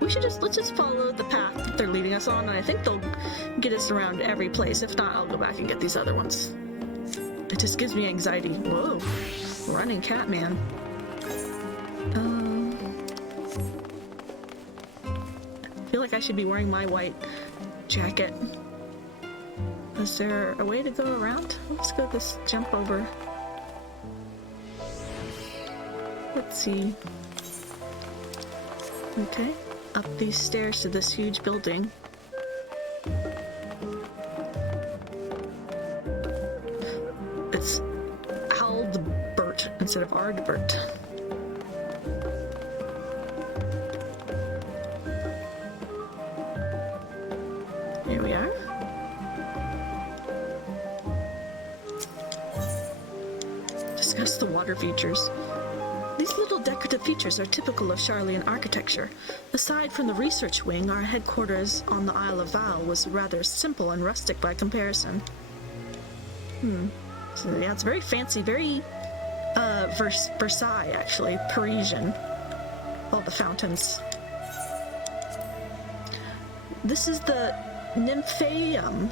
Let's just follow the path that they're leading us on, and I think they'll get us around every place. If not, I'll go back and get these other ones. It just gives me anxiety. Whoa. Running cat man. I feel like I should be wearing my white jacket. Is there a way to go around? Let's go this jump over. Let's see. Okay. Up these stairs to this huge building. It's Aldbert instead of Ardbert. Here we are. Discuss the water features. These little decorative features are typical of Sharlayan architecture. Aside from the research wing, our headquarters on the Isle of Val was rather simple and rustic by comparison. So yeah, it's very fancy, very Versailles actually, Parisian. All the fountains. This is the Nymphaeum?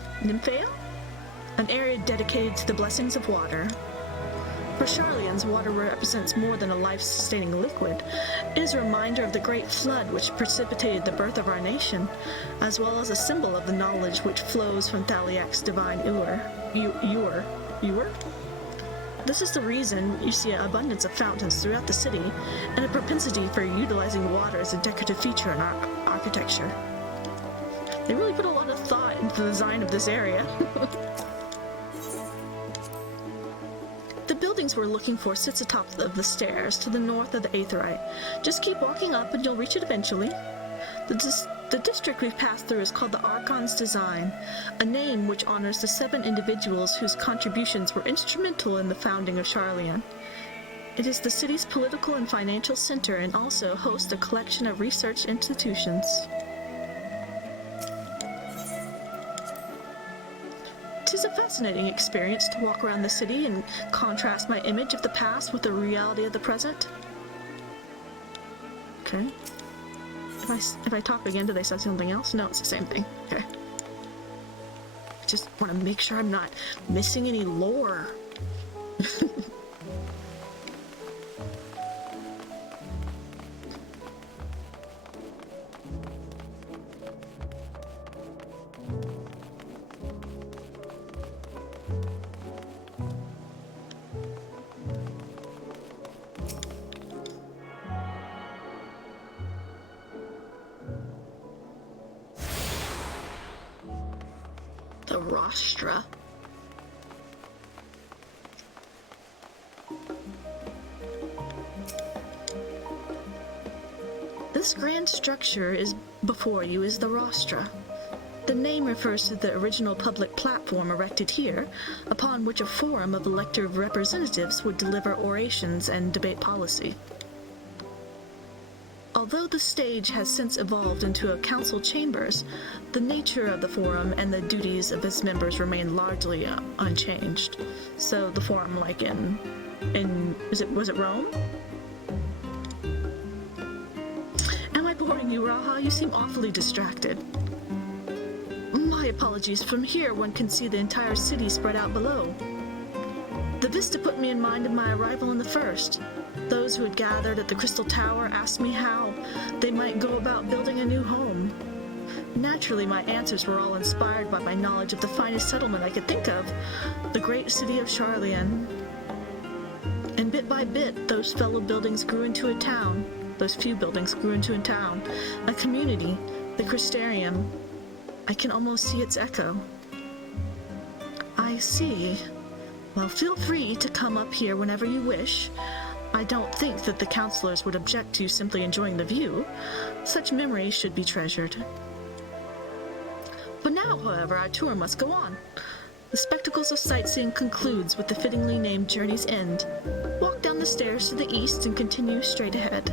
An area dedicated to the blessings of water. For Sharlayans, water represents more than a life-sustaining liquid. It is a reminder of the great flood which precipitated the birth of our nation, as well as a symbol of the knowledge which flows from Thaliak's divine Ewer. This is the reason you see an abundance of fountains throughout the city, and a propensity for utilizing water as a decorative feature in our architecture. They really put a lot of thought into the design of this area. The buildings we're looking for sits atop of the stairs to the north of the Aetherite. Just keep walking up and you'll reach it eventually. The district we've passed through is called the Archon's Design, a name which honors the 7 individuals whose contributions were instrumental in the founding of Sharlayan. It is the city's political and financial center and also hosts a collection of research institutions. It is a fascinating experience to walk around the city and contrast my image of the past with the reality of the present. Okay. If I talk again, do they say something else? No, it's the same thing. Okay. I just want to make sure I'm not missing any lore. The rostra. This grand structure is before you is the rostra. The name refers to the original public platform erected here, upon which a forum of elected representatives would deliver orations and debate policy. Although the stage has since evolved into a council chambers, the nature of the forum and the duties of its members remain largely unchanged. So the forum, like was it Rome? Am I boring you, Raha? You seem awfully distracted. My apologies. From here, one can see the entire city spread out below. The vista put me in mind of my arrival in the first. Those who had gathered at the Crystal Tower asked me how they might go about building a new home. Naturally, my answers were all inspired by my knowledge of the finest settlement I could think of, the great city of Sharlayan. And bit by bit, those fellow buildings grew into a town. Those few buildings grew into a town, a community, the Crystarium. I can almost see its echo. I see. Well, feel free to come up here whenever you wish. I don't think that the counselors would object to you simply enjoying the view. Such memories should be treasured. But now, however, our tour must go on. The spectacles of sightseeing concludes with the fittingly named Journey's End. Walk down the stairs to the east and continue straight ahead.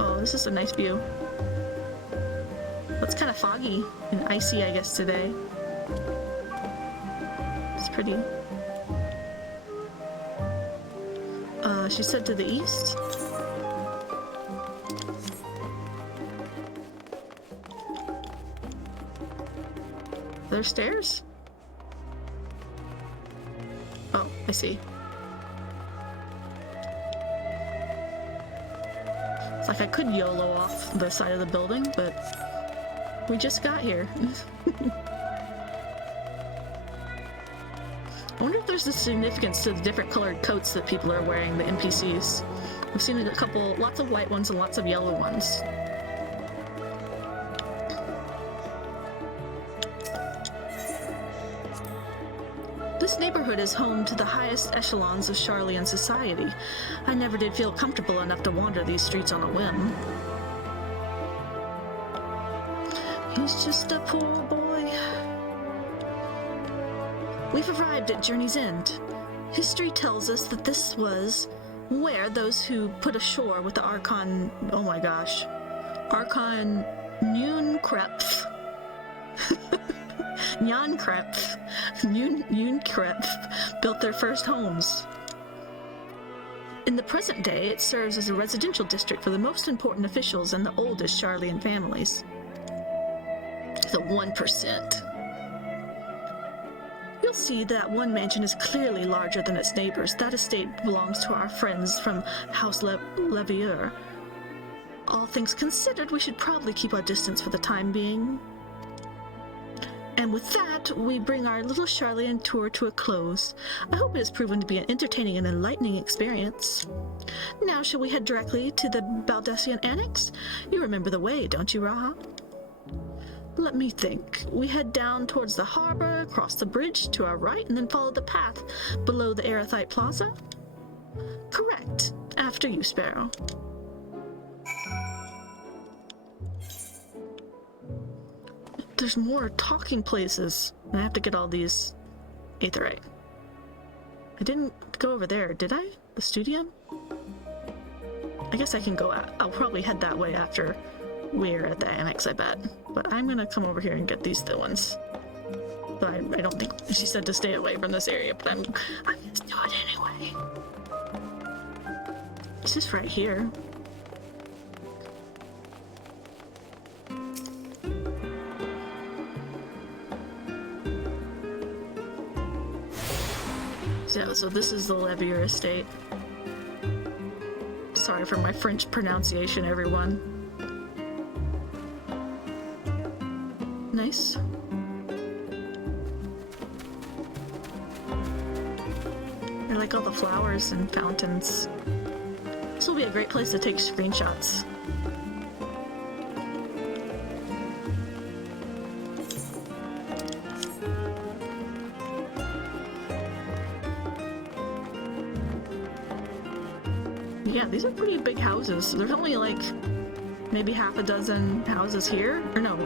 Oh, this is a nice view. It's kind of foggy and icy, I guess, today. It's pretty. She said to the east. There's stairs? Oh, I see. It's like I could YOLO off the side of the building, but we just got here. I wonder if there's a significance to the different colored coats that people are wearing, the NPCs. I've seen lots of white ones and lots of yellow ones. This neighborhood is home to the highest echelons of Sharlayan society. I never did feel comfortable enough to wander these streets on a whim. He's just a poor boy. We've arrived at Journey's End. History tells us that this was where those who put ashore with the Archon, oh my gosh, Archon Nunkrepf, Nunkrepf built their first homes. In the present day, it serves as a residential district for the most important officials and the oldest Sharlayan families. The 1%. You'll see that one mansion is clearly larger than its neighbors. That estate belongs to our friends from House Levier. All things considered, we should probably keep our distance for the time being. And with that, we bring our little Sharlayan tour to a close. I hope it has proven to be an entertaining and enlightening experience. Now, shall we head directly to the Baldessian Annex? You remember the way, don't you, Raha? Let me think. We head down towards the harbor, across the bridge to our right, and then follow the path below the Aerithite Plaza? Correct. After you, Sparrow. There's more talking places. I have to get all these Aetherite. I didn't go over there, did I? The studio? I guess I can go out. I'll probably head that way after we're at the annex, I bet. But I'm gonna come over here and get these ones. But I don't think she said to stay away from this area, but I'm gonna do it anyway. It's just right here. So this is the Levier estate. Sorry for my French pronunciation, everyone. Nice. I like all the flowers and fountains. This will be a great place to take screenshots. Yeah, these are pretty big houses. There's only like maybe half a dozen houses here. Or no,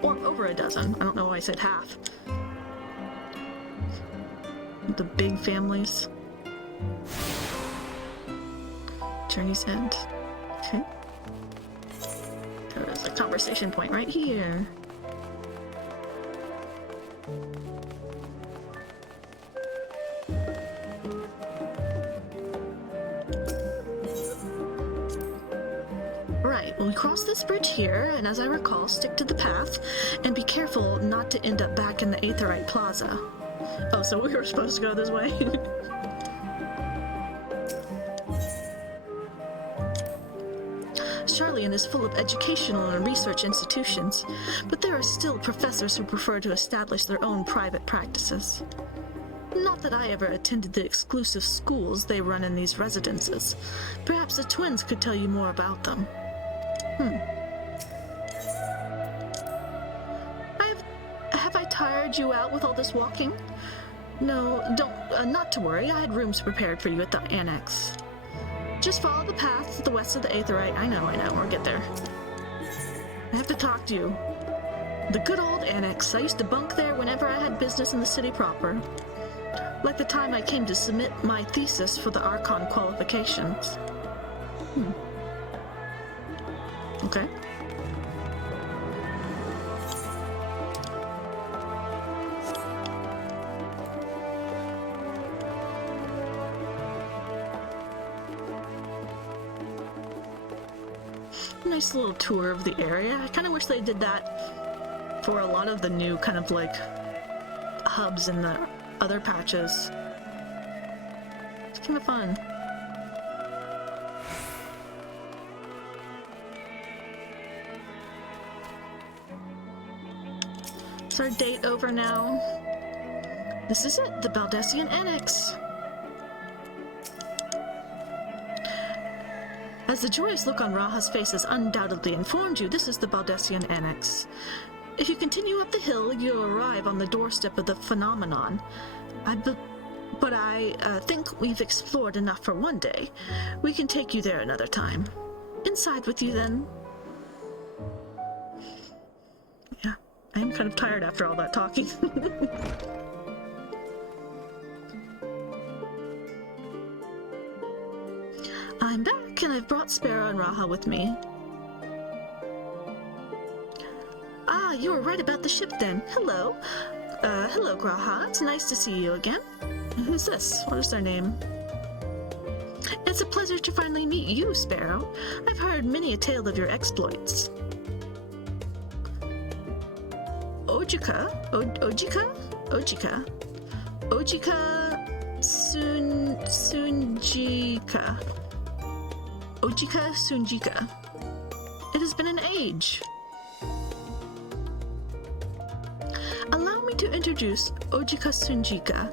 or over a dozen. I don't know why I said half. The big families. Journey's End. Okay. There's a conversation point right here. Right, well, we cross this bridge here, and as I recall, stick to the path, and be careful not to end up back in the Aetherite Plaza. Oh, so we were supposed to go this way? Sharlayan is full of educational and research institutions, but there are still professors who prefer to establish their own private practices. Not that I ever attended the exclusive schools they run in these residences. Perhaps the twins could tell you more about them. Have I tired you out with all this walking? No, don't, not to worry. I had rooms prepared for you at the annex. Just follow the path to the west of the Aetherite. I know, we'll get there. I have to talk to you. The good old annex. I used to bunk there whenever I had business in the city proper. Like the time I came to submit my thesis for the Archon qualifications. Okay. Nice little tour of the area. I kind of wish they did that for a lot of the new kind of like hubs in the other patches. It's kind of fun. Is our date over now? This is it, the Baldessian Annex. As the joyous look on Raha's face has undoubtedly informed you, this is the Baldessian Annex. If you continue up the hill, you'll arrive on the doorstep of the phenomenon. But I think we've explored enough for one day. We can take you there another time. Inside with you, then. Yeah, I am kind of tired after all that talking. and I've brought Sparrow and Raha with me. Ah, you were right about the ship then. Hello. Hello, Graha. It's nice to see you again. Who's this? What is their name? It's a pleasure to finally meet you, Sparrow. I've heard many a tale of your exploits. Ojika Sunjika. It has been an age. Allow me to introduce Ojika Sunjika,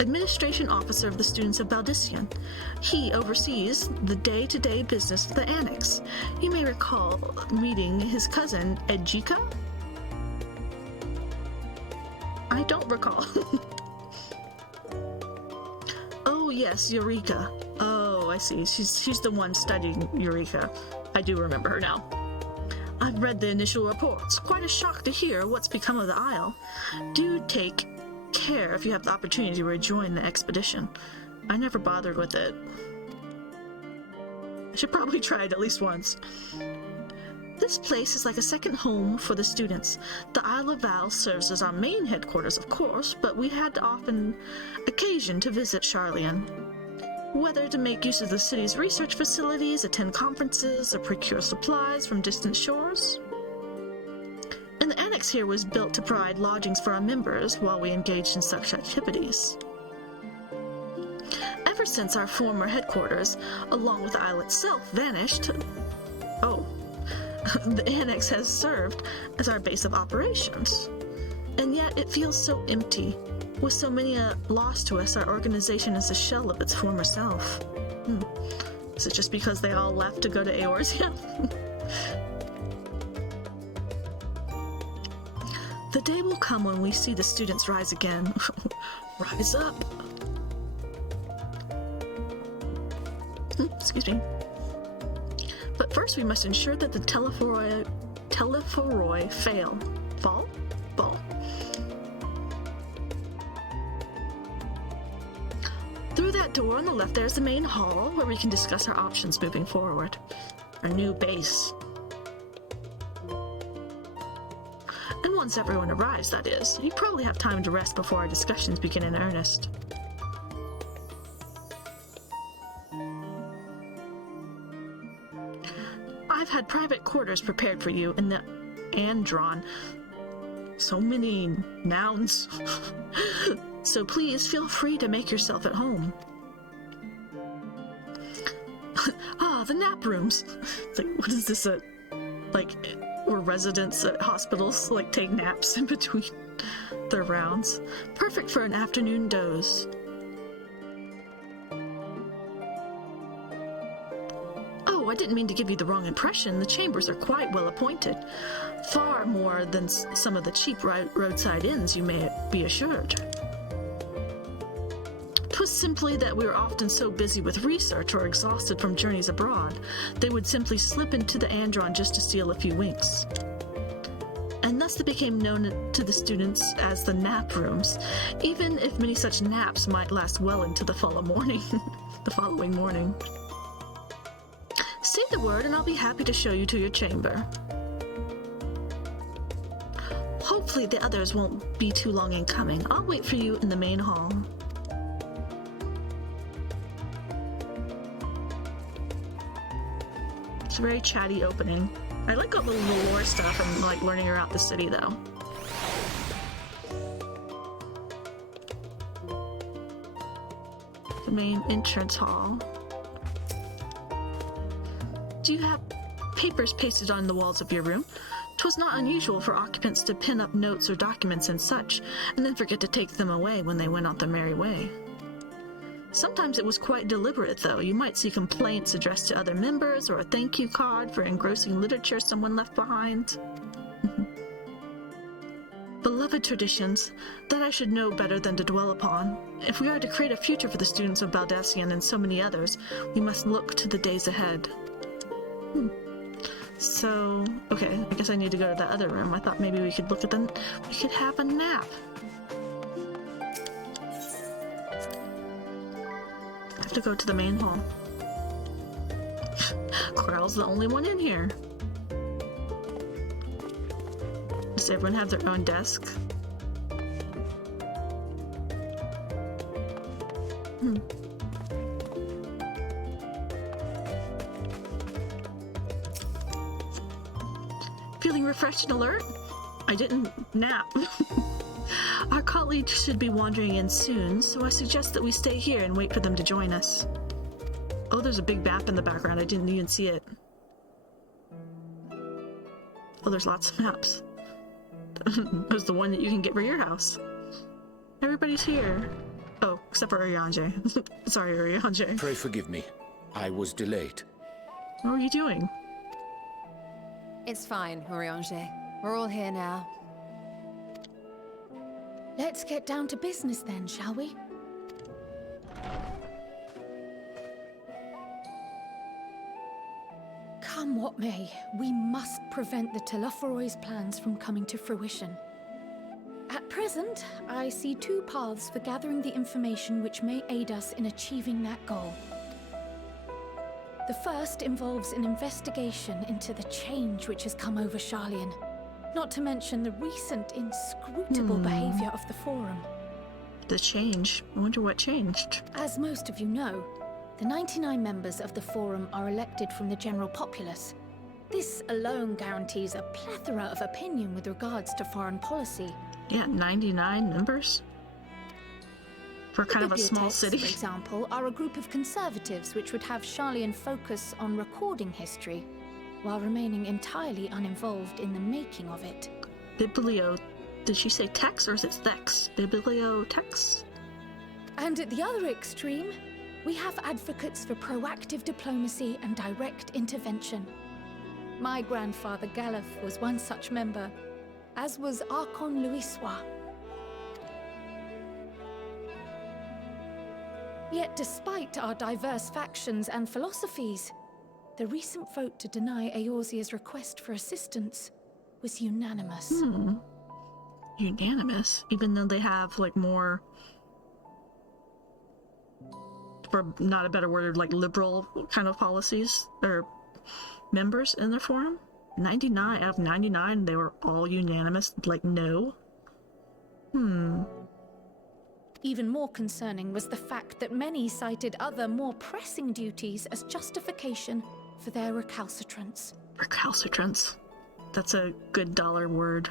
Administration Officer of the Students of Baldissian. He oversees the day-to-day business of the Annex. You may recall meeting his cousin, Ejika? I don't recall. Oh yes, Eureka. Oh, I see. She's the one studying Eureka. I do remember her now. I've read the initial reports. Quite a shock to hear what's become of the Isle. Do take care if you have the opportunity to rejoin the expedition. I never bothered with it. I should probably try it at least once. This place is like a second home for the students. The Isle of Val serves as our main headquarters, of course, but we had often occasion to visit Charlian. Whether to make use of the city's research facilities, attend conferences, or procure supplies from distant shores. And the annex here was built to provide lodgings for our members while we engaged in such activities. Ever since our former headquarters, along with the isle itself, vanished, the annex has served as our base of operations. And yet it feels so empty. With so many lost to us, our organization is a shell of its former self. Is it just because they all left to go to Eorzea? The day will come when we see the students rise again. Rise up! Excuse me. But first we must ensure that the Telephoroi fall? Through that door on the left, there's the main hall where we can discuss our options moving forward. Our new base. And once everyone arrives, that is, you probably have time to rest before our discussions begin in earnest. I've had private quarters prepared for you in the Andron. So many nouns. So please feel free to make yourself at home. The nap rooms. It's like, what is this? Where residents at hospitals take naps in between their rounds. Perfect for an afternoon doze. Oh, I didn't mean to give you the wrong impression. The chambers are quite well appointed. Far more than some of the cheap roadside inns, you may be assured. 'Twas simply that we were often so busy with research or exhausted from journeys abroad, they would simply slip into the Andron just to steal a few winks. And thus they became known to the students as the nap rooms, even if many such naps might last well into the following morning. Say the word and I'll be happy to show you to your chamber. Hopefully the others won't be too long in coming. I'll wait for you in the main hall. It's a very chatty opening. I like all the lore stuff and learning around the city though. The main entrance hall. Do you have papers pasted on the walls of your room? 'Twas not unusual for occupants to pin up notes or documents and such, and then forget to take them away when they went on their merry way. Sometimes it was quite deliberate, though. You might see complaints addressed to other members or a thank you card for engrossing literature someone left behind. Beloved traditions, that I should know better than to dwell upon. If we are to create a future for the students of Baldissian and so many others, we must look to the days ahead. So, okay, I guess I need to go to that other room. I thought maybe we could look at them. We could have a nap. I have to go to the main hall. Quirrell's the only one in here. Does everyone have their own desk? Feeling refreshed and alert? I didn't nap. Our colleagues should be wandering in soon, so I suggest that we stay here and wait for them to join us. Oh, there's a big map in the background. I didn't even see it. Oh, there's lots of maps. There's the one that you can get for your house. Everybody's here. Oh, except for Urianger. Sorry, Urianger. Pray forgive me. I was delayed. What were you doing? It's fine, Urianger. We're all here now. Let's get down to business then, shall we? Come what may, we must prevent the Telophoroid's plans from coming to fruition. At present, I see two paths for gathering the information which may aid us in achieving that goal. The first involves an investigation into the change which has come over Sharlayan, not to mention the recent inscrutable behavior of the Forum. The change? I wonder what changed. As most of you know, the 99 members of the Forum are elected from the general populace. This alone guarantees a plethora of opinion with regards to foreign policy. Yeah, 99 members? For kind of a small city. For example, are a group of conservatives which would have Sharlayan focus on recording history, while remaining entirely uninvolved in the making of it. Did she say tex or is it thex? Bibliotex? And at the other extreme, we have advocates for proactive diplomacy and direct intervention. My grandfather Galef was one such member, as was Archon Louisois. Yet despite our diverse factions and philosophies, the recent vote to deny Eorzea's request for assistance was unanimous. Unanimous? Even though they have, like, more, for not a better word, like liberal kind of policies or members in their forum? 99 out of 99, they were all unanimous, like no? Even more concerning was the fact that many cited other, more pressing duties as justification for their recalcitrance. Recalcitrance? That's a good dollar word.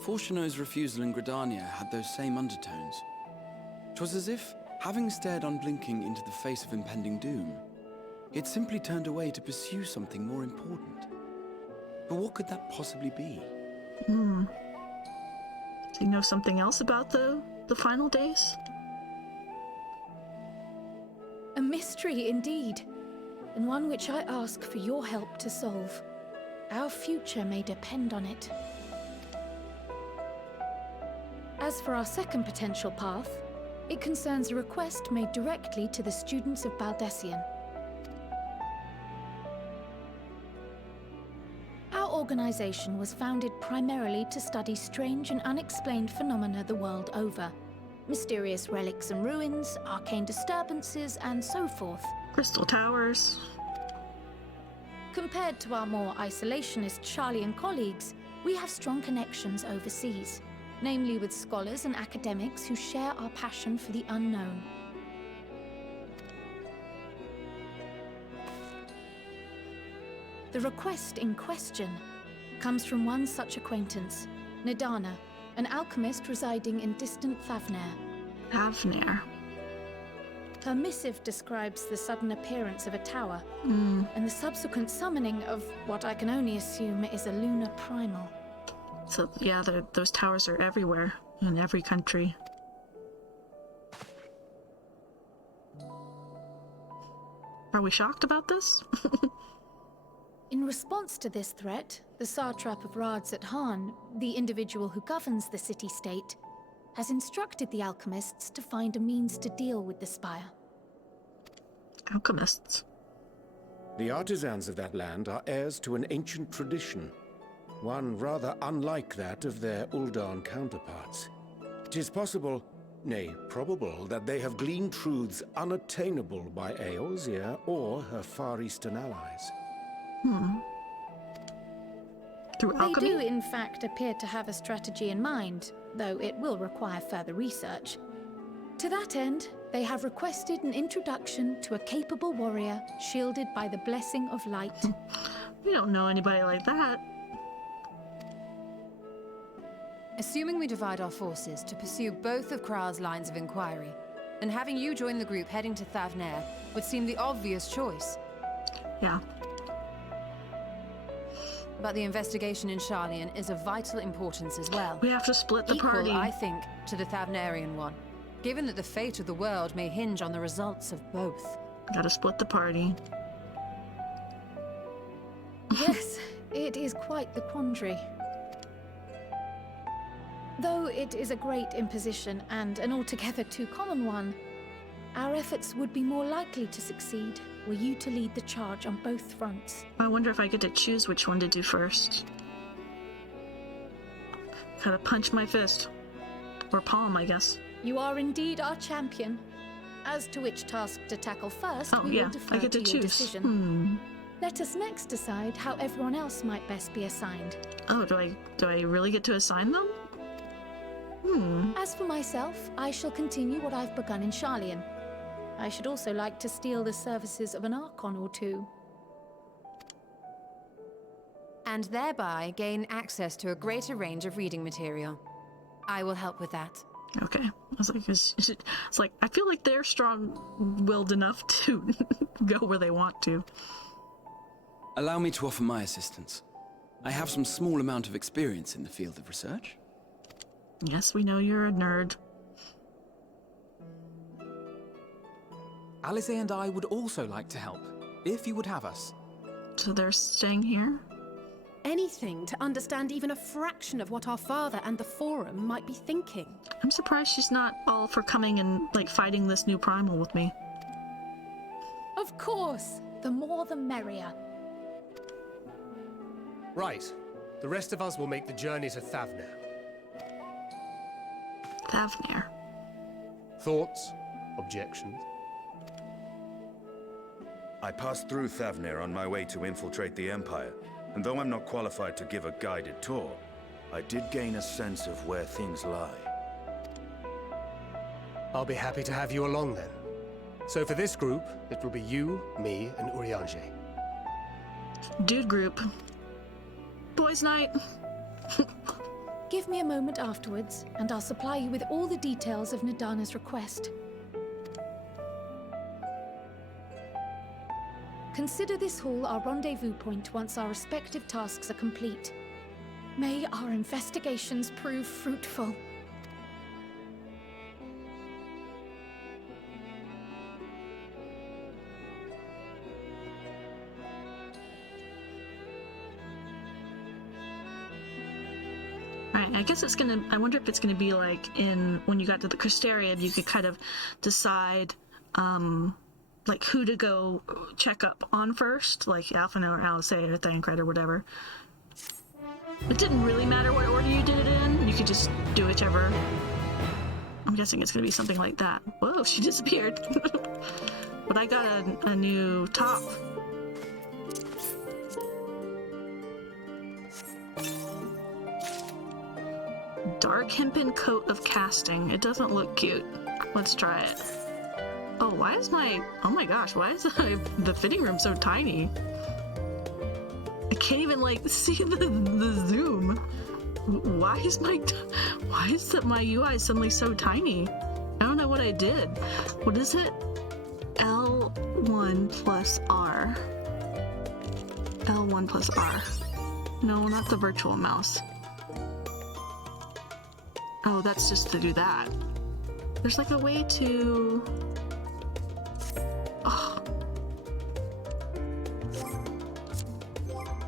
Fortuno's refusal in Gridania had those same undertones. 'Twas as if, having stared unblinking into the face of impending doom, he had simply turned away to pursue something more important. But what could that possibly be? Do you know something else about the final days? A mystery indeed, and one which I ask for your help to solve. Our future may depend on it. As for our second potential path, it concerns a request made directly to the students of Baldessian. Our organization was founded primarily to study strange and unexplained phenomena the world over. Mysterious relics and ruins, arcane disturbances, and so forth. Crystal towers. Compared to our more isolationist Sharlayan colleagues, we have strong connections overseas, namely with scholars and academics who share our passion for the unknown. The request in question comes from one such acquaintance, Nadana, an alchemist residing in distant Thavnair. Thavnair. Her missive describes the sudden appearance of a tower, and the subsequent summoning of what I can only assume is a lunar primal. So, yeah, those towers are everywhere, in every country. Are we shocked about this? In response to this threat, the satrap of Radzat-Han, the individual who governs the city-state, has instructed the alchemists to find a means to deal with the spire. Alchemists? The artisans of that land are heirs to an ancient tradition, one rather unlike that of their Uldan counterparts. It is possible nay, probable that they have gleaned truths unattainable by Eorzea or her Far Eastern allies. They do, in fact, appear to have a strategy in mind, though it will require further research. To that end, they have requested an introduction to a capable warrior shielded by the blessing of light. We don't know anybody like that. Assuming we divide our forces to pursue both of Kral's lines of inquiry, then having you join the group heading to Thavnair would seem the obvious choice. Yeah. But the investigation in Sharlayan is of vital importance as well. We have to split the party. Equal, I think, to the Thavnarian one, given that the fate of the world may hinge on the results of both. Gotta split the party. Yes, it is quite the quandary. Though it is a great imposition and an altogether too common one, our efforts would be more likely to succeed were you to lead the charge on both fronts. I wonder if I get to choose which one to do first. Gotta punch my fist. Or palm, I guess. You are indeed our champion. As to which task to tackle first, we will defer I get to your choose. decision. Let us next decide how everyone else might best be assigned. Oh, do I really get to assign them? As for myself, I shall continue what I've begun in Sharlayan. I should also like to steal the services of an Archon or two. And thereby gain access to a greater range of reading material. I will help with that. Okay. I was like, it's like, I feel like they're strong-willed enough to go where they want to. Allow me to offer my assistance. I have some small amount of experience in the field of research. Yes, we know you're a nerd. Alice and I would also like to help, if you would have us. So they're staying here? Anything to understand even a fraction of what our father and the Forum might be thinking. I'm surprised she's not all for coming and, like, fighting this new primal with me. Of course! The more the merrier. Right. The rest of us will make the journey to Thavnair. Thavnair. Thoughts? Objections? I passed through Thavnair on my way to infiltrate the Empire, and though I'm not qualified to give a guided tour, I did gain a sense of where things lie. I'll be happy to have you along then. So for this group, it will be you, me, and Urianger. Dude group. Boys' night. Give me a moment afterwards, and I'll supply you with all the details of Nadana's request. Consider this hall our rendezvous point once our respective tasks are complete. May our investigations prove fruitful. Alright, I guess it's gonna... I wonder if it's gonna be like in... When you got to the Crystariad, you could kind of decide, like, who to go check up on first. Like, Alphino or Alisei or Thancred or whatever. It didn't really matter what order you did it in. You could just do whichever. I'm guessing it's gonna be something like that. Whoa, she disappeared. But I got a new top. Dark hempen coat of casting. It doesn't look cute. Let's try it. Oh, why is my... Oh my gosh, why is the fitting room so tiny? I can't even, like, see the zoom. Why is my UI suddenly so tiny? I don't know what I did. What is it? L1 plus R. L1 plus R. No, not the virtual mouse. Oh, that's just to do that. There's like a way to... Oh.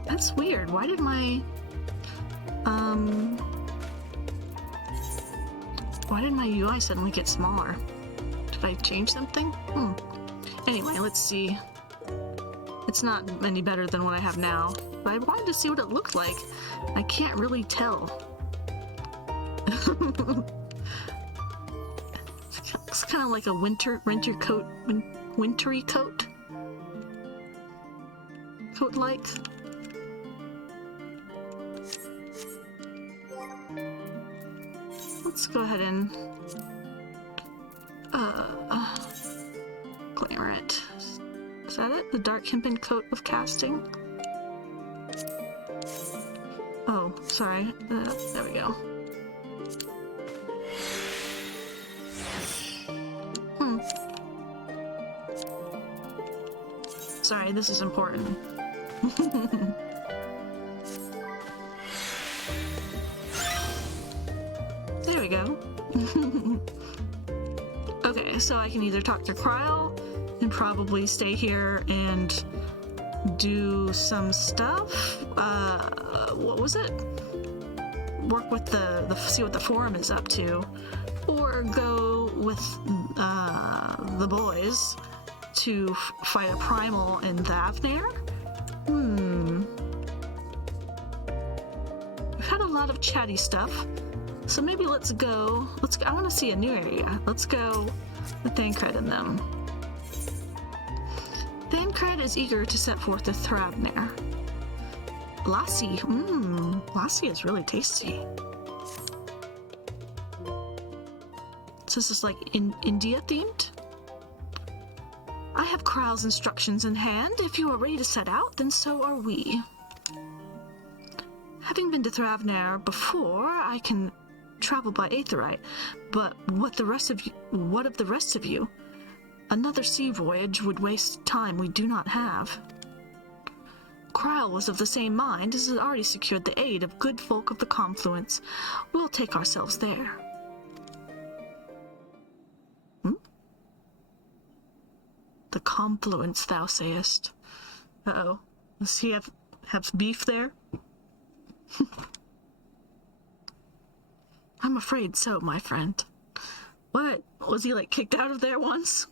That's weird. Why did my... Why did my UI suddenly get smaller? Did I change something? Anyway, let's see. It's not any better than what I have now, but I wanted to see what it looked like. I can't really tell. kind of like a winter coat, wintry coat. Coat-like. Let's go ahead and glamour it. Is that it? The dark hempen coat of casting? Oh, sorry. There we go. Sorry, this is important. There we go. Okay, so I can either talk to Kryle and probably stay here and do some stuff. What was it? Work with the see what the forum is up to, or go with the boys to fight a primal in Thavnair. We've had a lot of chatty stuff, so maybe let's go. I want to see a new area. Let's go with Thancred and them. Thancred is eager to set forth to Thavnair. Lassie, lassie is really tasty. So this is like India themed. I have Kryle's instructions in hand. If you are ready to set out, then so are we. Having been to Thavnair before, I can travel by Aetherite, but what of the rest of you? Another sea voyage would waste time we do not have. Kryle was of the same mind, as has already secured the aid of good folk of the Confluence. We'll take ourselves there. The Confluence, thou sayest. Uh-oh. Does he have beef there? I'm afraid so, my friend. What? Was he, like, kicked out of there once?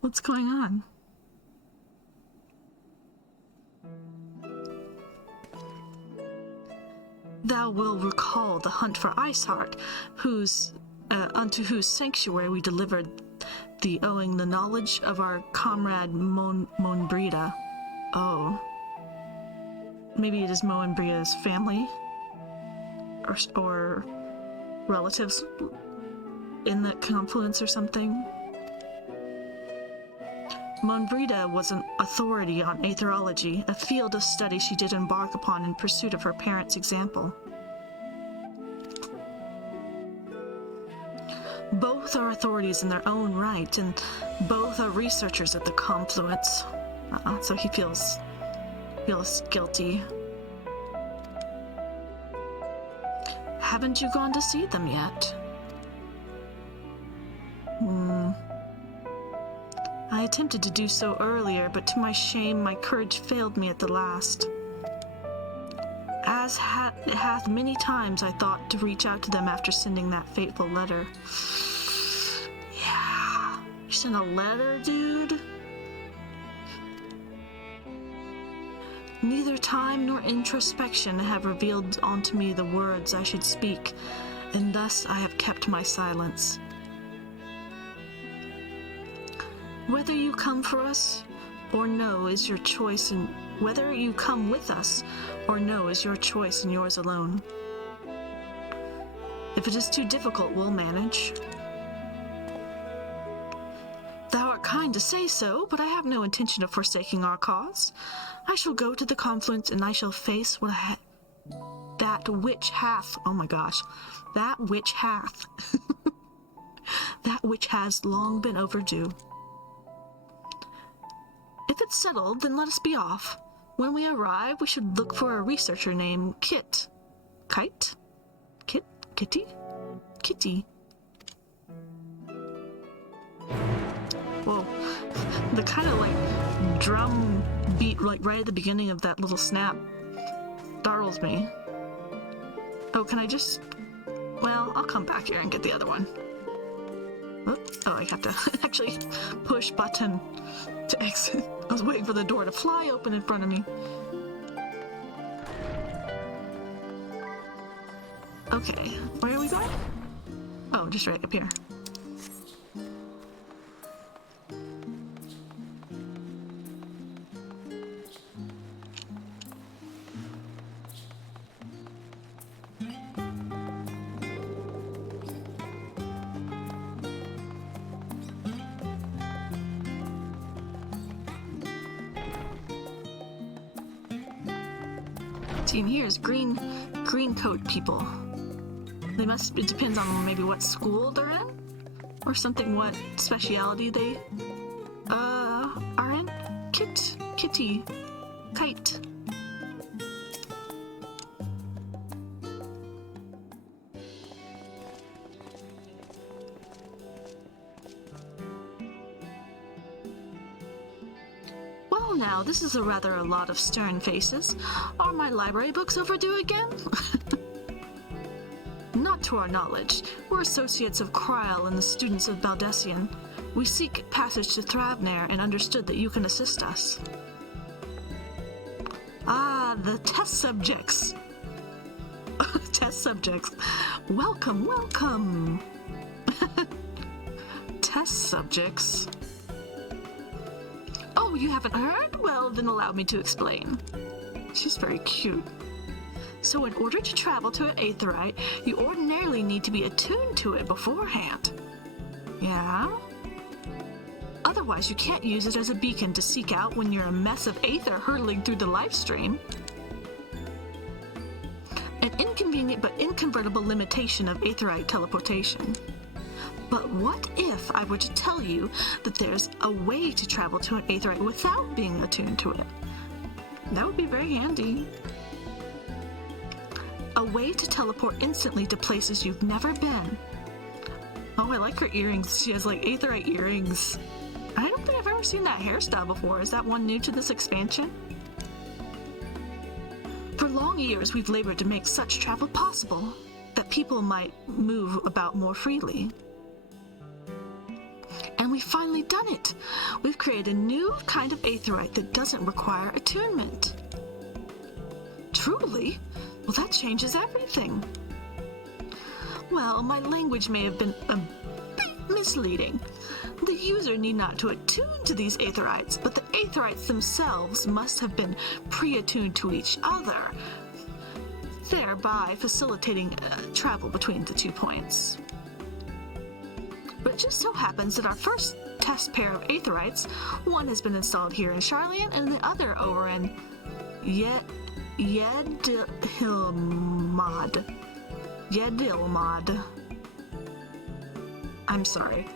What's going on? Thou will recall the hunt for Iceheart, unto whose sanctuary we delivered the owing the knowledge of our comrade Moenbrida. Oh. Maybe it is Moenbrida's family? Or relatives in the Confluence or something? Moenbrida was an authority on aetherology, a field of study she did embark upon in pursuit of her parents' example. Both are authorities in their own right, and both are researchers at the Confluence. So he feels guilty. Haven't you gone to see them yet? I attempted to do so earlier, but to my shame, my courage failed me at the last. As it hath many times I thought to reach out to them after sending that fateful letter. Yeah, you sent a letter, dude? Neither time nor introspection have revealed unto me the words I should speak, and thus I have kept my silence. Whether you come for us or no is your choice, and whether you come with us or no is your choice and yours alone. If it is too difficult, we'll manage. Thou art kind to say so, but I have no intention of forsaking our cause. I shall go to the Confluence, and I shall face that which hath that which has long been overdue. If it's settled, then let us be off. When we arrive, we should look for a researcher named Kitty. Whoa. The kind of like drum beat like right at the beginning of that little snap startles me. Oh, can I just... Well, I'll come back here and get the other one. Oh, I have to actually push button to exit. I was waiting for the door to fly open in front of me. Okay, where are we going? Oh, just right up here. See, and here's green coat people. They must, it depends on maybe what school they're in, or something, what speciality they, are in. Kitty, kite. Well now, this is a lot of stern faces. Are my library books overdue again? Not to our knowledge. We're associates of Kryl and the students of Baldessian. We seek passage to Thavner and understood that you can assist us. Ah, the test subjects. Test subjects. Welcome. Test subjects. Oh, you haven't heard? Well, then allow me to explain. She's very cute. So in order to travel to an Aetherite, you ordinarily need to be attuned to it beforehand. Yeah? Otherwise, you can't use it as a beacon to seek out when you're a mess of Aether hurtling through the life stream. An inconvenient but inconvertible limitation of Aetherite teleportation. But what if I were to tell you that there's a way to travel to an Aetherite without being attuned to it? That would be very handy. A way to teleport instantly to places you've never been. Oh, I like her earrings. She has like Aetherite earrings. I don't think I've ever seen that hairstyle before. Is that one new to this expansion? For long years, we've labored to make such travel possible, that people might move about more freely. And we've finally done it. We've created a new kind of Aetherite that doesn't require attunement. Truly? Well, that changes everything. Well, my language may have been a bit misleading. The user need not to attune to these Aetherites, but the Aetherites themselves must have been pre-attuned to each other, thereby facilitating travel between the 2 points. But it just so happens that our first test pair of Aetherites, one has been installed here in Sharlayan and the other over in Yedilmad. I'm sorry.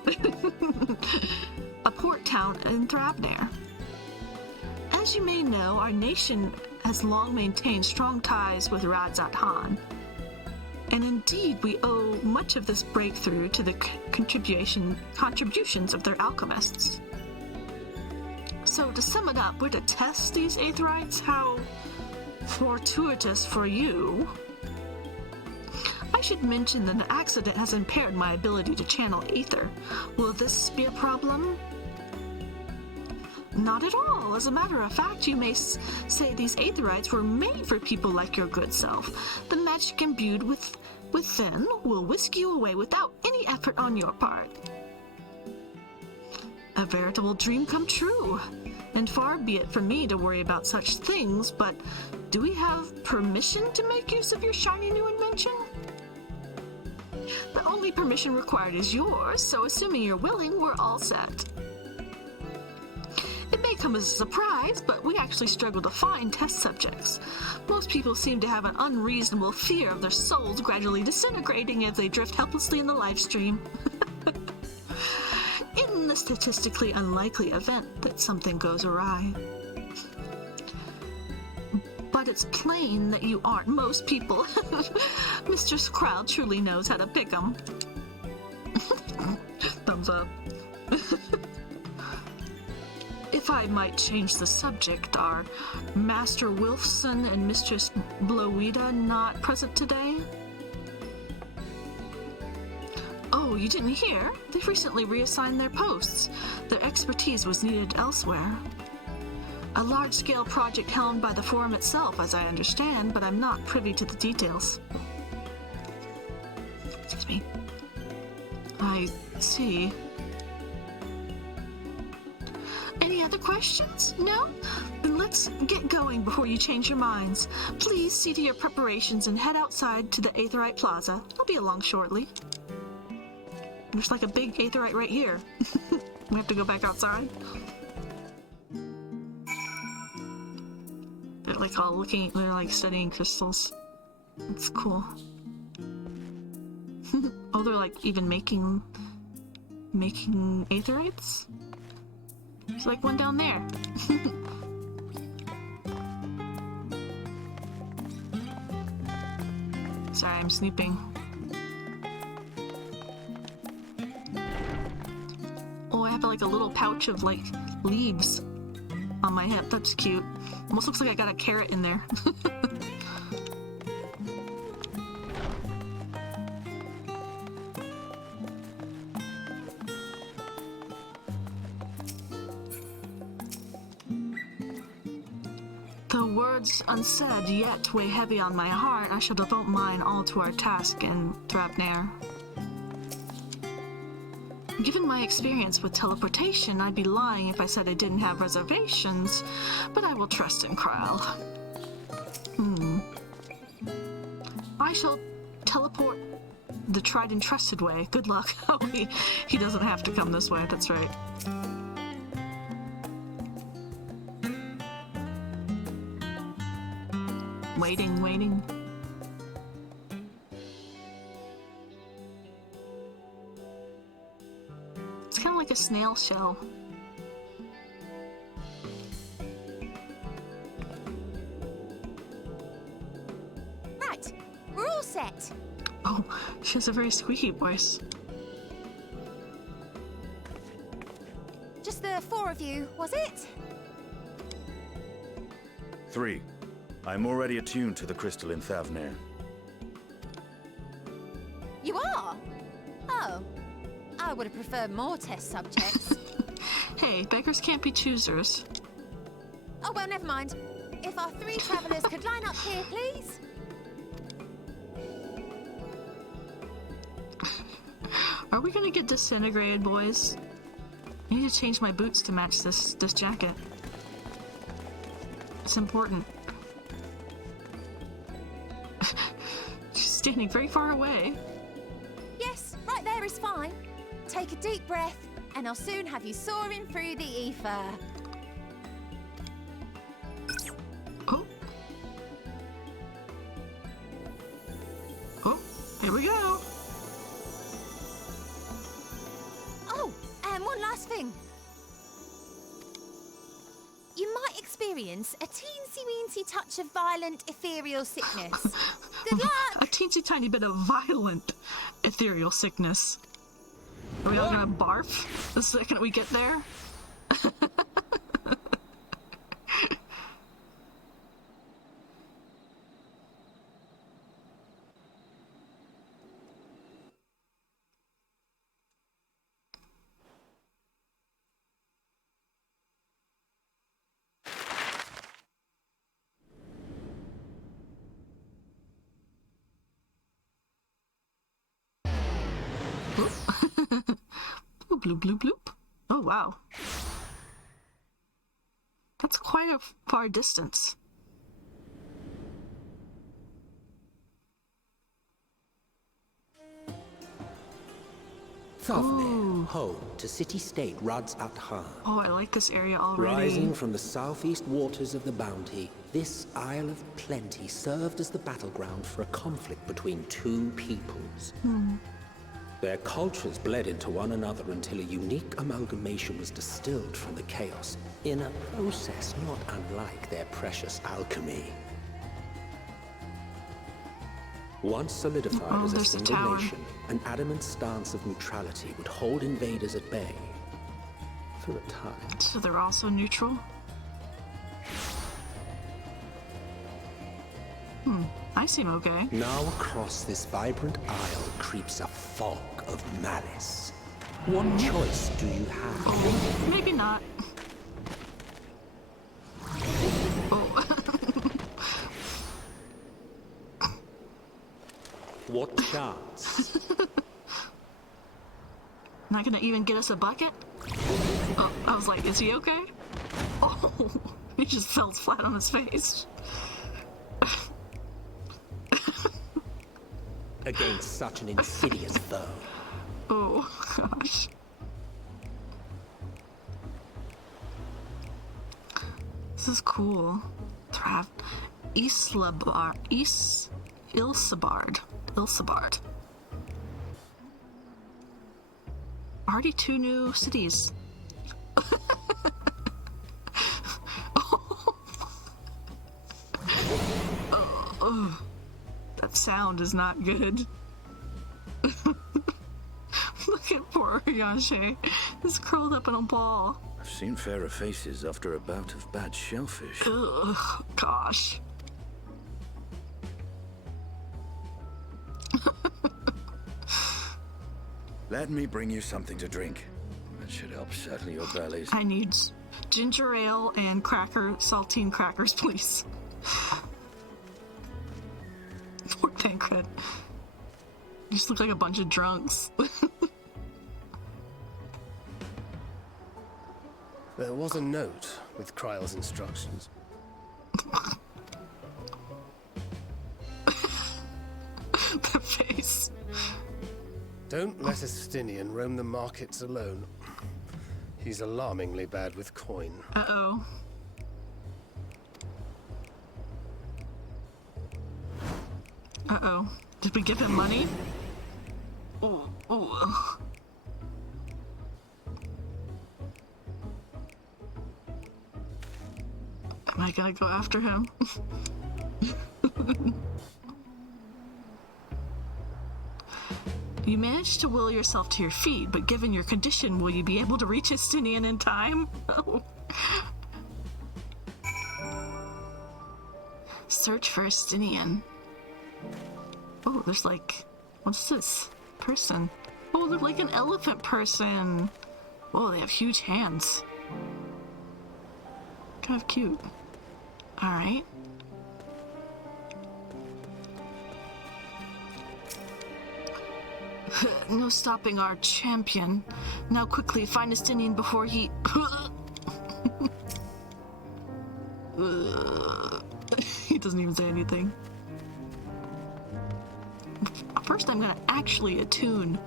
A port town in Thavner. As you may know, our nation has long maintained strong ties with Radzat Han. And indeed, we owe much of this breakthrough to the contributions of their alchemists. So to sum it up, we're to test these Aetherites. How fortuitous for you. I should mention that an accident has impaired my ability to channel Aether. Will this be a problem? Not at all. As a matter of fact, you may say these Aetherites were made for people like your good self. The magic imbued within will whisk you away without any effort on your part. A veritable dream come true. And far be it from me to worry about such things, but do we have permission to make use of your shiny new invention? The only permission required is yours, so assuming you're willing, we're all set. It may come as a surprise, but we actually struggle to find test subjects. Most people seem to have an unreasonable fear of their souls gradually disintegrating as they drift helplessly in the life stream. In the statistically unlikely event that something goes awry. But it's plain that you aren't most people. Mr. Kryl truly knows how to pick 'em. Thumbs up. If I might change the subject, are Master Wilfson and Mistress Blowida not present today? Oh, you didn't hear? They've recently reassigned their posts. Their expertise was needed elsewhere. A large-scale project helmed by the Forum itself, as I understand, but I'm not privy to the details. Excuse me. I see. Any other questions? No? Then let's get going before you change your minds. Please see to your preparations and head outside to the Aetherite Plaza. I'll be along shortly. There's like a big Aetherite right here. We have to go back outside. They're like all looking, they're like studying crystals. It's cool. Oh, they're like even making aetherites? There's like one down there. Sorry, I'm snooping. Oh, I have like a little pouch of like leaves on my hip. That's cute. Almost looks like I got a carrot in there. The words unsaid yet weigh heavy on my heart. I shall devote mine all to our task in Thrapnir. Given my experience with teleportation, I'd be lying if I said I didn't have reservations, but I will trust in Krile. I shall teleport the tried and trusted way. Good luck. Oh, he doesn't have to come this way, that's right. Waiting. It's kind of like a snail shell. Right, we're all set. Oh, she has a very squeaky voice. Just the 4 of you, was it? 3. I'm already attuned to the crystal in Thavnir. You are? Oh. I would have preferred more test subjects. Hey, beggars can't be choosers. Oh, well, never mind. If our 3 travelers could line up here, please. Are we gonna get disintegrated, boys? I need to change my boots to match this jacket. It's important. She's standing very far away. Yes, right there is fine. Take a deep breath, and I'll soon have you soaring through the ether. Oh, here we go. Oh, and one last thing. You might experience a teensy-weensy touch of violent ethereal sickness. Good luck! A teensy tiny bit of violent ethereal sickness. Are we all gonna barf the second we get there? Bloop, bloop, bloop. Oh, wow. That's quite a far distance. Thavnir, home to city-state Rads at Han. Oh, I like this area already. Rising from the southeast waters of the Bounty, this Isle of Plenty served as the battleground for a conflict between 2 peoples. Their cultures bled into one another until a unique amalgamation was distilled from the chaos, in a process not unlike their precious alchemy. Once solidified as a single nation, an adamant stance of neutrality would hold invaders at bay for a time. So they're also neutral? I seem okay. Now across this vibrant isle creeps a fog of malice. What choice do you have? Oh, maybe not. Oh. What chance? Not gonna even get us a bucket? Oh, I was like, is he okay? Oh, he just fell flat on his face. Against such an insidious foe. Oh, gosh. This is cool. Ilsabard. Already 2 new cities. That sound is not good. Look at poor Yashe. He's curled up in a ball. I've seen fairer faces after a bout of bad shellfish. Ugh, gosh. Let me bring you something to drink. That should help settle your bellies. I need ginger ale and saltine crackers, please. Poor Tancred. You just look like a bunch of drunks. There was a note with Kryle's instructions. The face. Don't let a Stinian roam the markets alone. He's alarmingly bad with coin. Uh-oh. Uh-oh. Did we give him money? Ooh, ooh. Am I gonna go after him? You managed to will yourself to your feet, but given your condition, will you be able to reach Estinian in time? Search for Estinian. Oh, there's like... What's this? Person. Oh, they're like an elephant person. Whoa, they have huge hands. Kind of cute. Alright. No stopping our champion. Now quickly, find Estinian before he... He doesn't even say anything. First, I'm gonna actually attune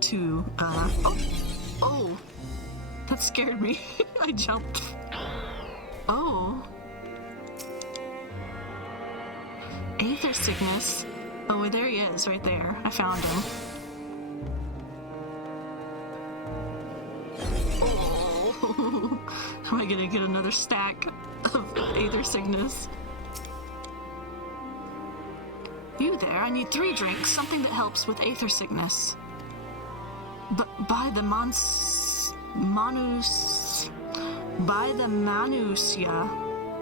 to, Oh! That scared me. I jumped. Oh. Aether sickness. Oh, there he is, right there. I found him. Oh. Am I gonna get another stack of Aether sickness? You there, I need 3 drinks, something that helps with Aether sickness. But by the Manusia,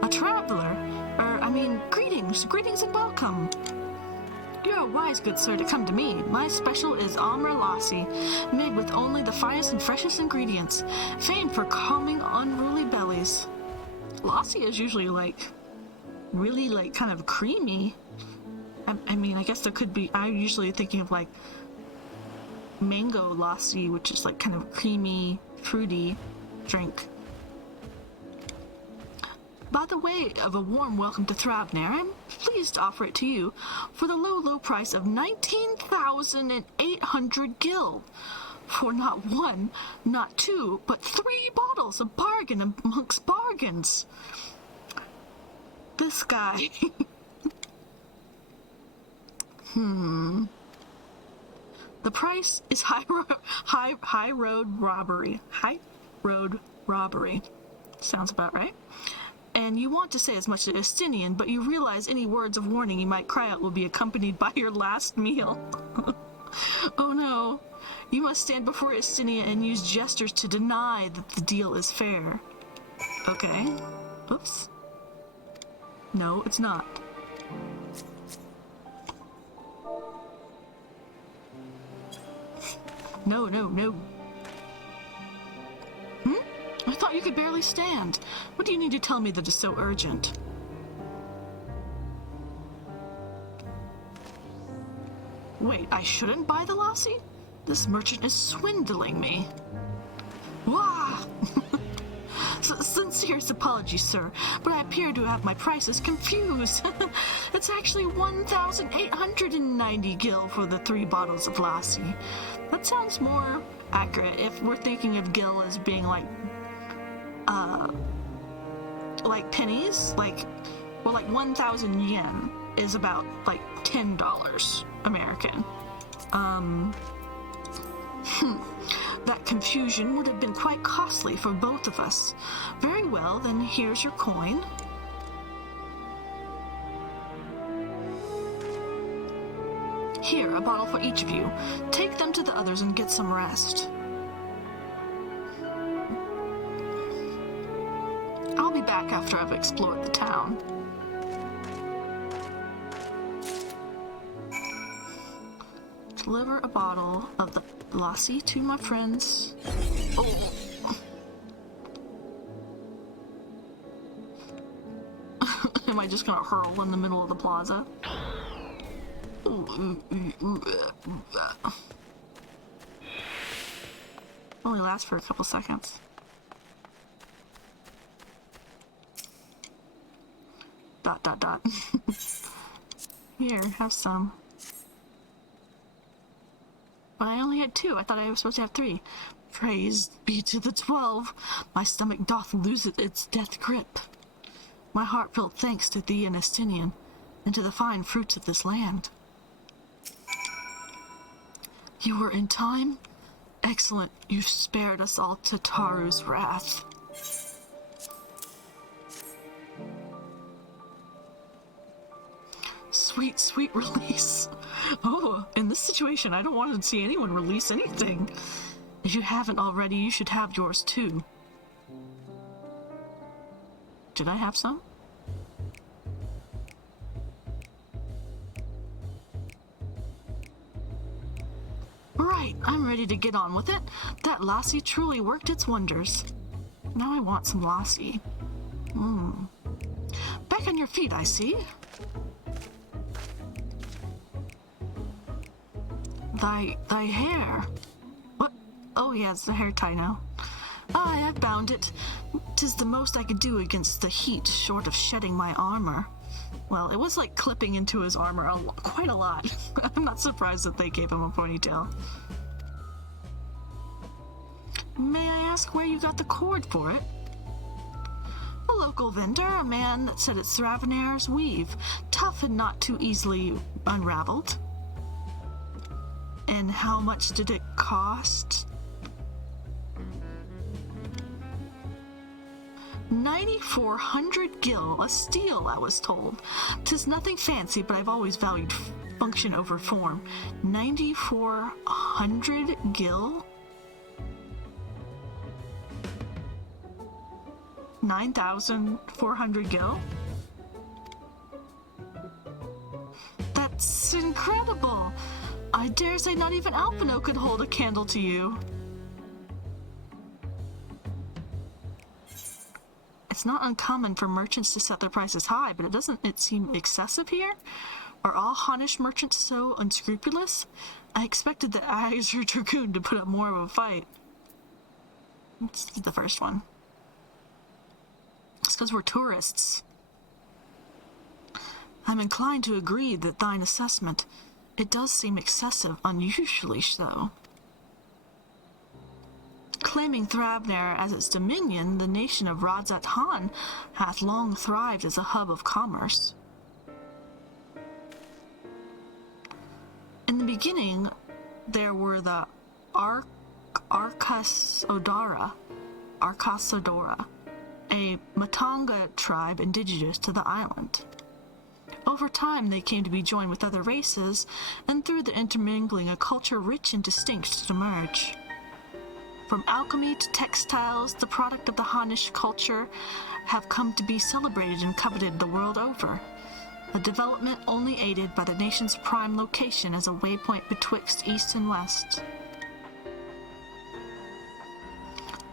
a traveler. Greetings and welcome. You're wise, good sir, to come to me. My special is Amra Lassi, made with only the finest and freshest ingredients, famed for calming unruly bellies. Lassi is usually really kind of creamy. I mean, I guess there could be, I'm usually thinking of like mango lassi, which is like kind of creamy, fruity drink. By the way of a warm welcome to Thrabnir, I'm pleased to offer it to you for the low price of 19,800 gil. For not 1, not 2, but 3 bottles, a bargain amongst bargains. This guy... The price is high road robbery. High road robbery. Sounds about right. And you want to say as much as Estinian, but you realize any words of warning you might cry out will be accompanied by your last meal. Oh no. You must stand before Estinian and use gestures to deny that the deal is fair. Okay. Oops. No, it's not. No. I thought you could barely stand. What do you need to tell me that is so urgent? Wait, I shouldn't buy the lassi? This merchant is swindling me. Wah! Sincerest apologies, sir, but I appear to have my prices confused. It's actually 1,890 gil for the 3 bottles of lassi. That sounds more accurate if we're thinking of gil as being like pennies, Well, like 1,000 yen is about like $10 American. That confusion would have been quite costly for both of us. Very well, then here's your coin. Here, a bottle for each of you. Take them to the others and get some rest. I'll be back after I've explored the town. Deliver a bottle of the lassi to my friends. Oh. Am I just gonna hurl in the middle of the plaza? Only lasts for a couple seconds. Dot dot dot. Here, have some. But I only had 2. I thought I was supposed to have 3. Praise be to the 12. My stomach doth lose its death grip. My heartfelt thanks to thee and Estinian, and to the fine fruits of this land. You were in time? Excellent, you spared us all to Taru's wrath. Sweet, sweet release. Oh, in this situation, I don't want to see anyone release anything. If you haven't already, you should have yours too. Did I have some? Right, I'm ready to get on with it. That lassi truly worked its wonders. Now I want some lassi. Back on your feet, I see. Thy hair. What? Oh, yeah, it's the hair tie now. I have bound it. 'Tis the most I could do against the heat, short of shedding my armor. Well, it was like clipping into his armor quite a lot. I'm not surprised that they gave him a ponytail. May I ask where you got the cord for it? A local vendor, a man that said it's Thravenair's weave, tough and not too easily unraveled. And how much did it cost? 9,400 gil, a steal, I was told. 'Tis nothing fancy, but I've always valued function over form. 9,400 gil? 9,400 gil? That's incredible! I dare say not even Alphino could hold a candle to you. It's not uncommon for merchants to set their prices high, but doesn't it seem excessive here? Are all Hannish merchants so unscrupulous? I expected the Aether Dragoon to put up more of a fight. This is the first one. It's because we're tourists. I'm inclined to agree that thine assessment, it does seem excessive, unusually so. Claiming Thravenair as its dominion, the nation of Radzat Han hath long thrived as a hub of commerce. In the beginning, there were the Arkasodara, a Matanga tribe indigenous to the island. Over time, they came to be joined with other races, and through the intermingling, a culture rich and distinct to emerge. From alchemy to textiles, the product of the Hannish culture have come to be celebrated and coveted the world over, a development only aided by the nation's prime location as a waypoint betwixt east and west.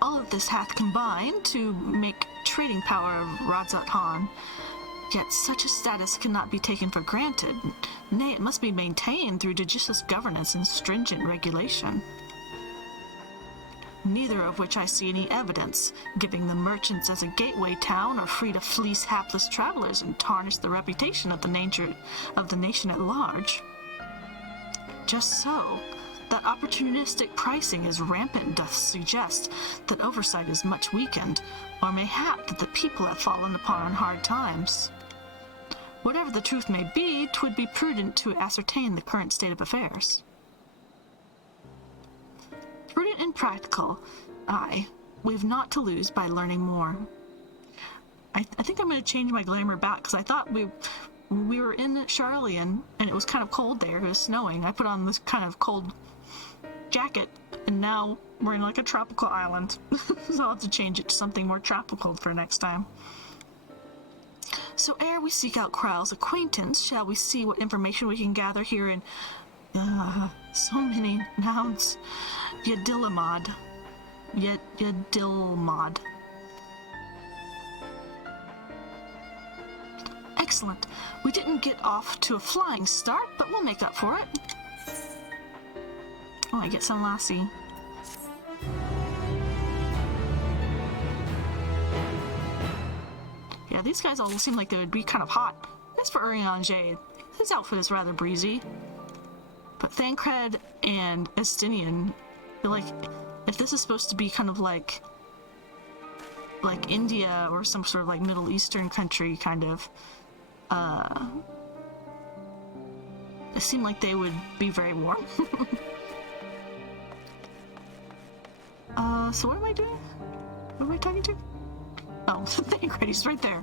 All of this hath combined to make trading power of Radzat Han, yet such a status cannot be taken for granted. Nay, it must be maintained through judicious governance and stringent regulation. Neither of which I see any evidence, giving the merchants as a gateway town are free to fleece hapless travelers and tarnish the reputation of the nation at large. Just so, that opportunistic pricing is rampant doth suggest that oversight is much weakened, or mayhap that the people have fallen upon hard times. Whatever the truth may be, 'twould be prudent to ascertain the current state of affairs. Prudent and practical. Aye, we've naught to lose by learning more. I think I'm going to change my glamour back, because I thought we were in Charlian, and it was kind of cold there. It was snowing. I put on this kind of cold jacket, and now we're in like a tropical island. So I'll have to change it to something more tropical for next time. So ere we seek out Kral's acquaintance, shall we see what information we can gather here in... so many nouns. Yadilamad. Yadilmad. Excellent. We didn't get off to a flying start, but we'll make up for it. Oh, I get some lassie. Yeah, these guys all seem like they would be kind of hot. As for Urian Jade, his outfit is rather breezy. But Thancred and Estinian, I feel like if this is supposed to be kind of like India or some sort of like Middle Eastern country kind of, it seemed like they would be very warm. So what am I doing? Who am I talking to? Oh, Thancred, he's right there.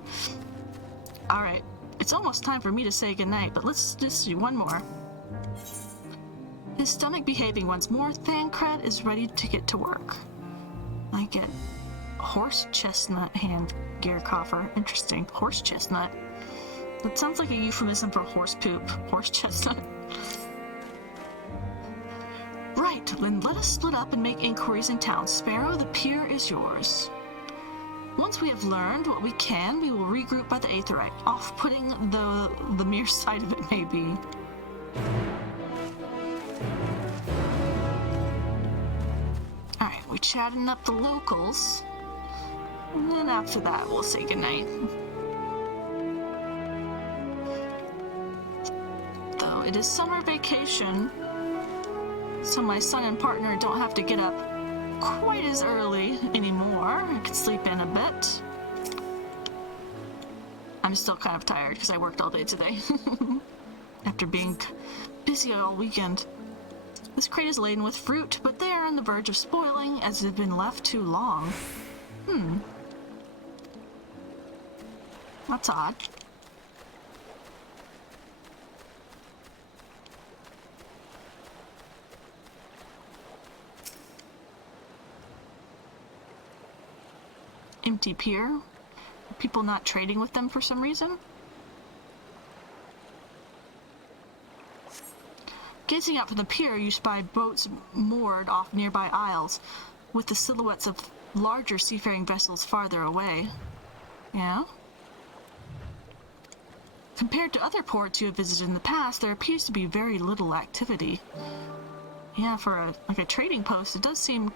Alright, it's almost time for me to say goodnight, but let's just do one more. His stomach behaving once more, Thancred is ready to get to work. I get horse chestnut hand gear coffer. Interesting. Horse chestnut. That sounds like a euphemism for horse poop. Horse chestnut. Right, then let us split up and make inquiries in town. Sparrow, the pier is yours. Once we have learned what we can, we will regroup by the Aetherite, off-putting though the mere sight of it may be. Alright, we're chatting up the locals, and then after that we'll say goodnight. Though it is summer vacation, so my son and partner don't have to get up quite as early anymore. I can sleep in a bit. I'm still kind of tired because I worked all day today. After being busy all weekend. This crate is laden with fruit, but they are on the verge of spoiling as they've been left too long. That's odd. Empty pier? People not trading with them for some reason? Gazing out from the pier, you spy boats moored off nearby isles, with the silhouettes of larger seafaring vessels farther away. Yeah? Compared to other ports you have visited in the past, there appears to be very little activity. Yeah, for a trading post, it does seem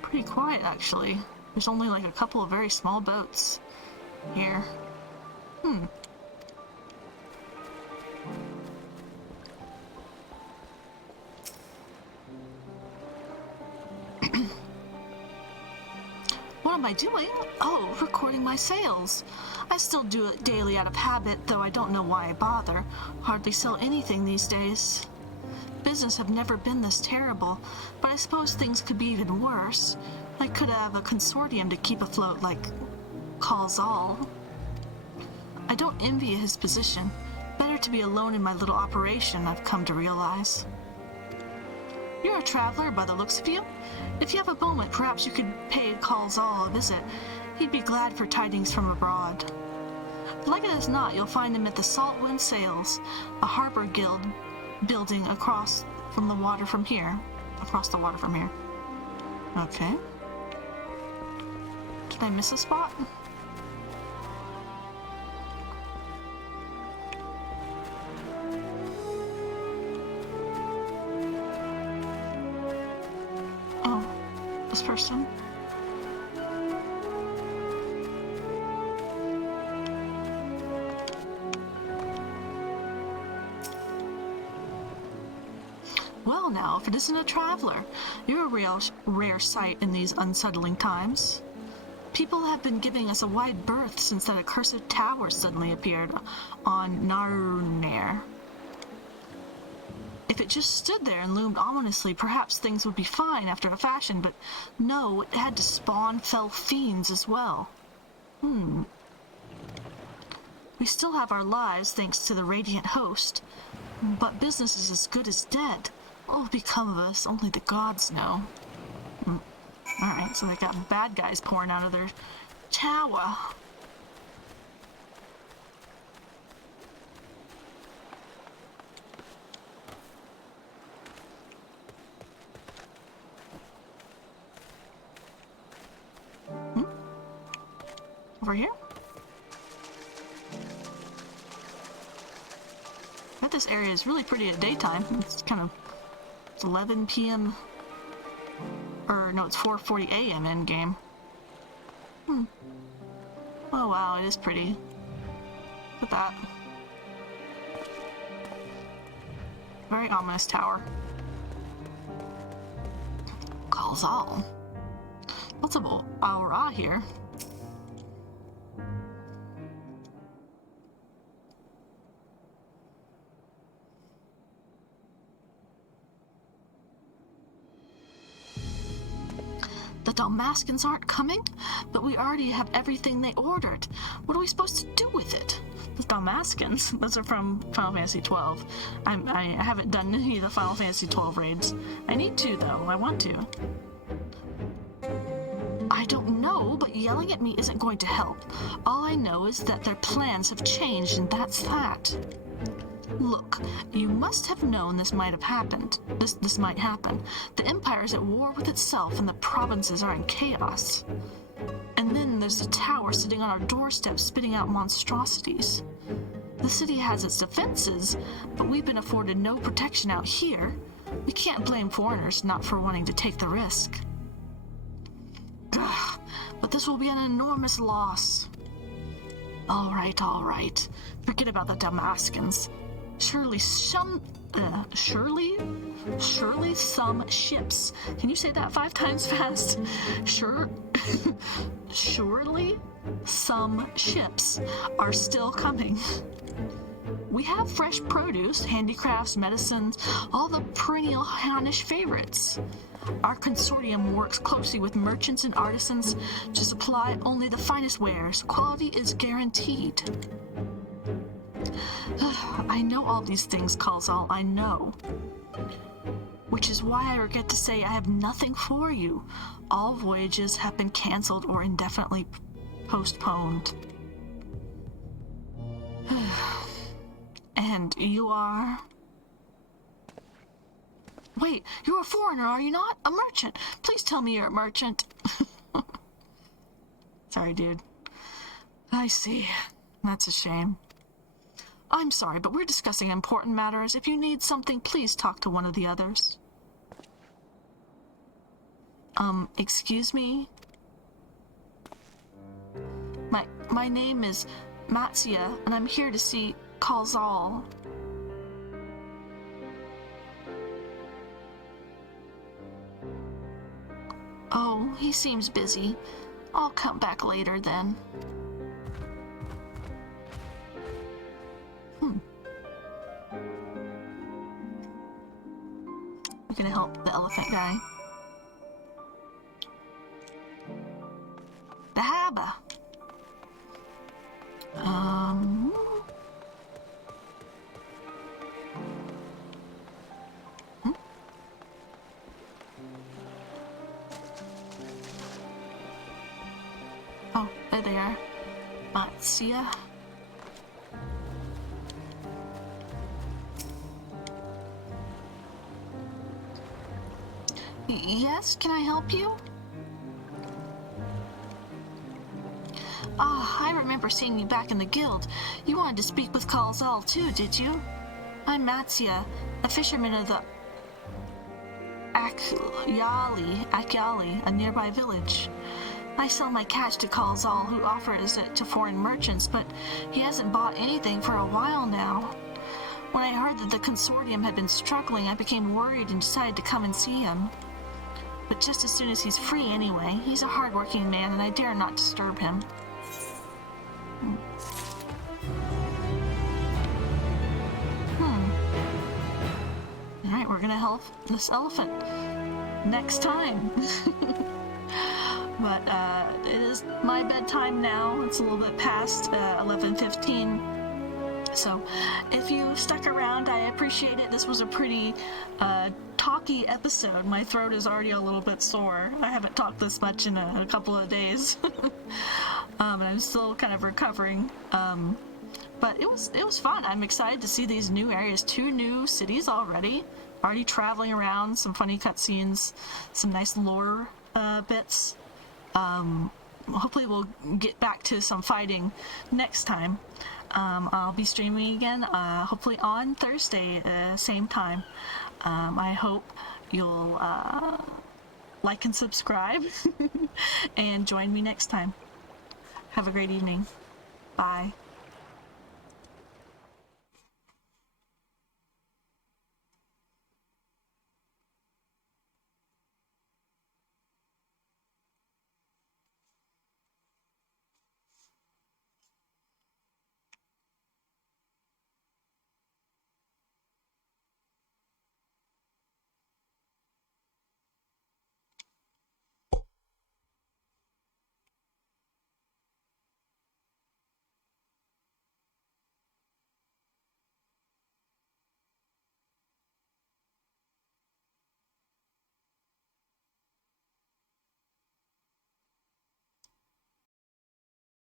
pretty quiet, actually. There's only like a couple of very small boats here. What am I doing? Oh, recording my sales. I still do it daily out of habit, though I don't know why I bother. Hardly sell anything these days. Business have never been this terrible, but I suppose things could be even worse. I could have a consortium to keep afloat like Khalzal. I don't envy his position. Better to be alone in my little operation, I've come to realize. You're a traveler by the looks of you. If you have a moment, perhaps you could pay Khalzal a visit. He'd be glad for tidings from abroad. Like it as not, you'll find him at the Saltwind Sails, a harbor guild building across the water from here. Okay. Did I miss a spot? Oh, this person. Well now, if it isn't a traveler, you're a real rare sight in these unsettling times. People have been giving us a wide berth since that accursed tower suddenly appeared on Narunir. If it just stood there and loomed ominously, perhaps things would be fine after a fashion, but no, it had to spawn fell fiends as well. We still have our lives thanks to the Radiant Host, but business is as good as dead. What will become of us, only the gods know. Alright, so they got bad guys pouring out of their tower. Over here? I bet this area is really pretty at daytime. It's kind of... It's 11 p.m. Or, no, it's 4:40 a.m. in game. Oh, wow, it is pretty. Look at that. Very ominous tower. Calls all. What's up, aura here? The Dalmaskins aren't coming? But we already have everything they ordered. What are we supposed to do with it? The Dalmaskins? Those are from Final Fantasy XII. I haven't done any of the Final Fantasy XII raids. I need to, though. I want to. I don't know, but yelling at me isn't going to help. All I know is that their plans have changed, and that's that. Look, you must have known this might have happened. This might happen. The Empire is at war with itself, and the provinces are in chaos. And then there's a tower sitting on our doorstep spitting out monstrosities. The city has its defenses, but we've been afforded no protection out here. We can't blame foreigners not for wanting to take the risk. Ugh, but this will be an enormous loss. All right. Forget about the Dalmaskins. Surely some ships. Can you say that 5 times fast? Surely some ships are still coming. We have fresh produce, handicrafts, medicines, all the perennial Hannish favorites. Our consortium works closely with merchants and artisans to supply only the finest wares. Quality is guaranteed. I know all these things, Kalzal, I know. Which is why I regret to say I have nothing for you. All voyages have been cancelled or indefinitely postponed. And you are... Wait, you're a foreigner, are you not? A merchant. Please tell me you're a merchant. Sorry, dude. I see. That's a shame. I'm sorry, but we're discussing important matters. If you need something, please talk to one of the others. Excuse me? My name is Matsia, and I'm here to see Kalzal. Oh, he seems busy. I'll come back later then. We're gonna help the elephant guy. The Haba. Oh, there they are. Matsia. Yes, can I help you? Ah, I remember seeing you back in the guild. You wanted to speak with Kalzal too, did you? I'm Matsia, a fisherman of the Akyali, a nearby village. I sell my catch to Kalzal, who offers it to foreign merchants, but he hasn't bought anything for a while now. When I heard that the consortium had been struggling, I became worried and decided to come and see him. but just as soon as he's free anyway. He's a hard-working man, and I dare not disturb him. Alright, we're gonna help this elephant next time. But it is my bedtime now. It's a little bit past 11:15. So if you stuck around, I appreciate it. This was a pretty talky episode. My throat is already a little bit sore. I haven't talked this much in a couple of days. And I'm still kind of recovering. But it was fun. I'm excited to see these new areas. 2 new cities already traveling around, some funny cutscenes, some nice lore bits. Hopefully we'll get back to some fighting next time. I'll be streaming again, hopefully on Thursday, same time. I hope you'll like and subscribe and join me next time. Have a great evening. Bye.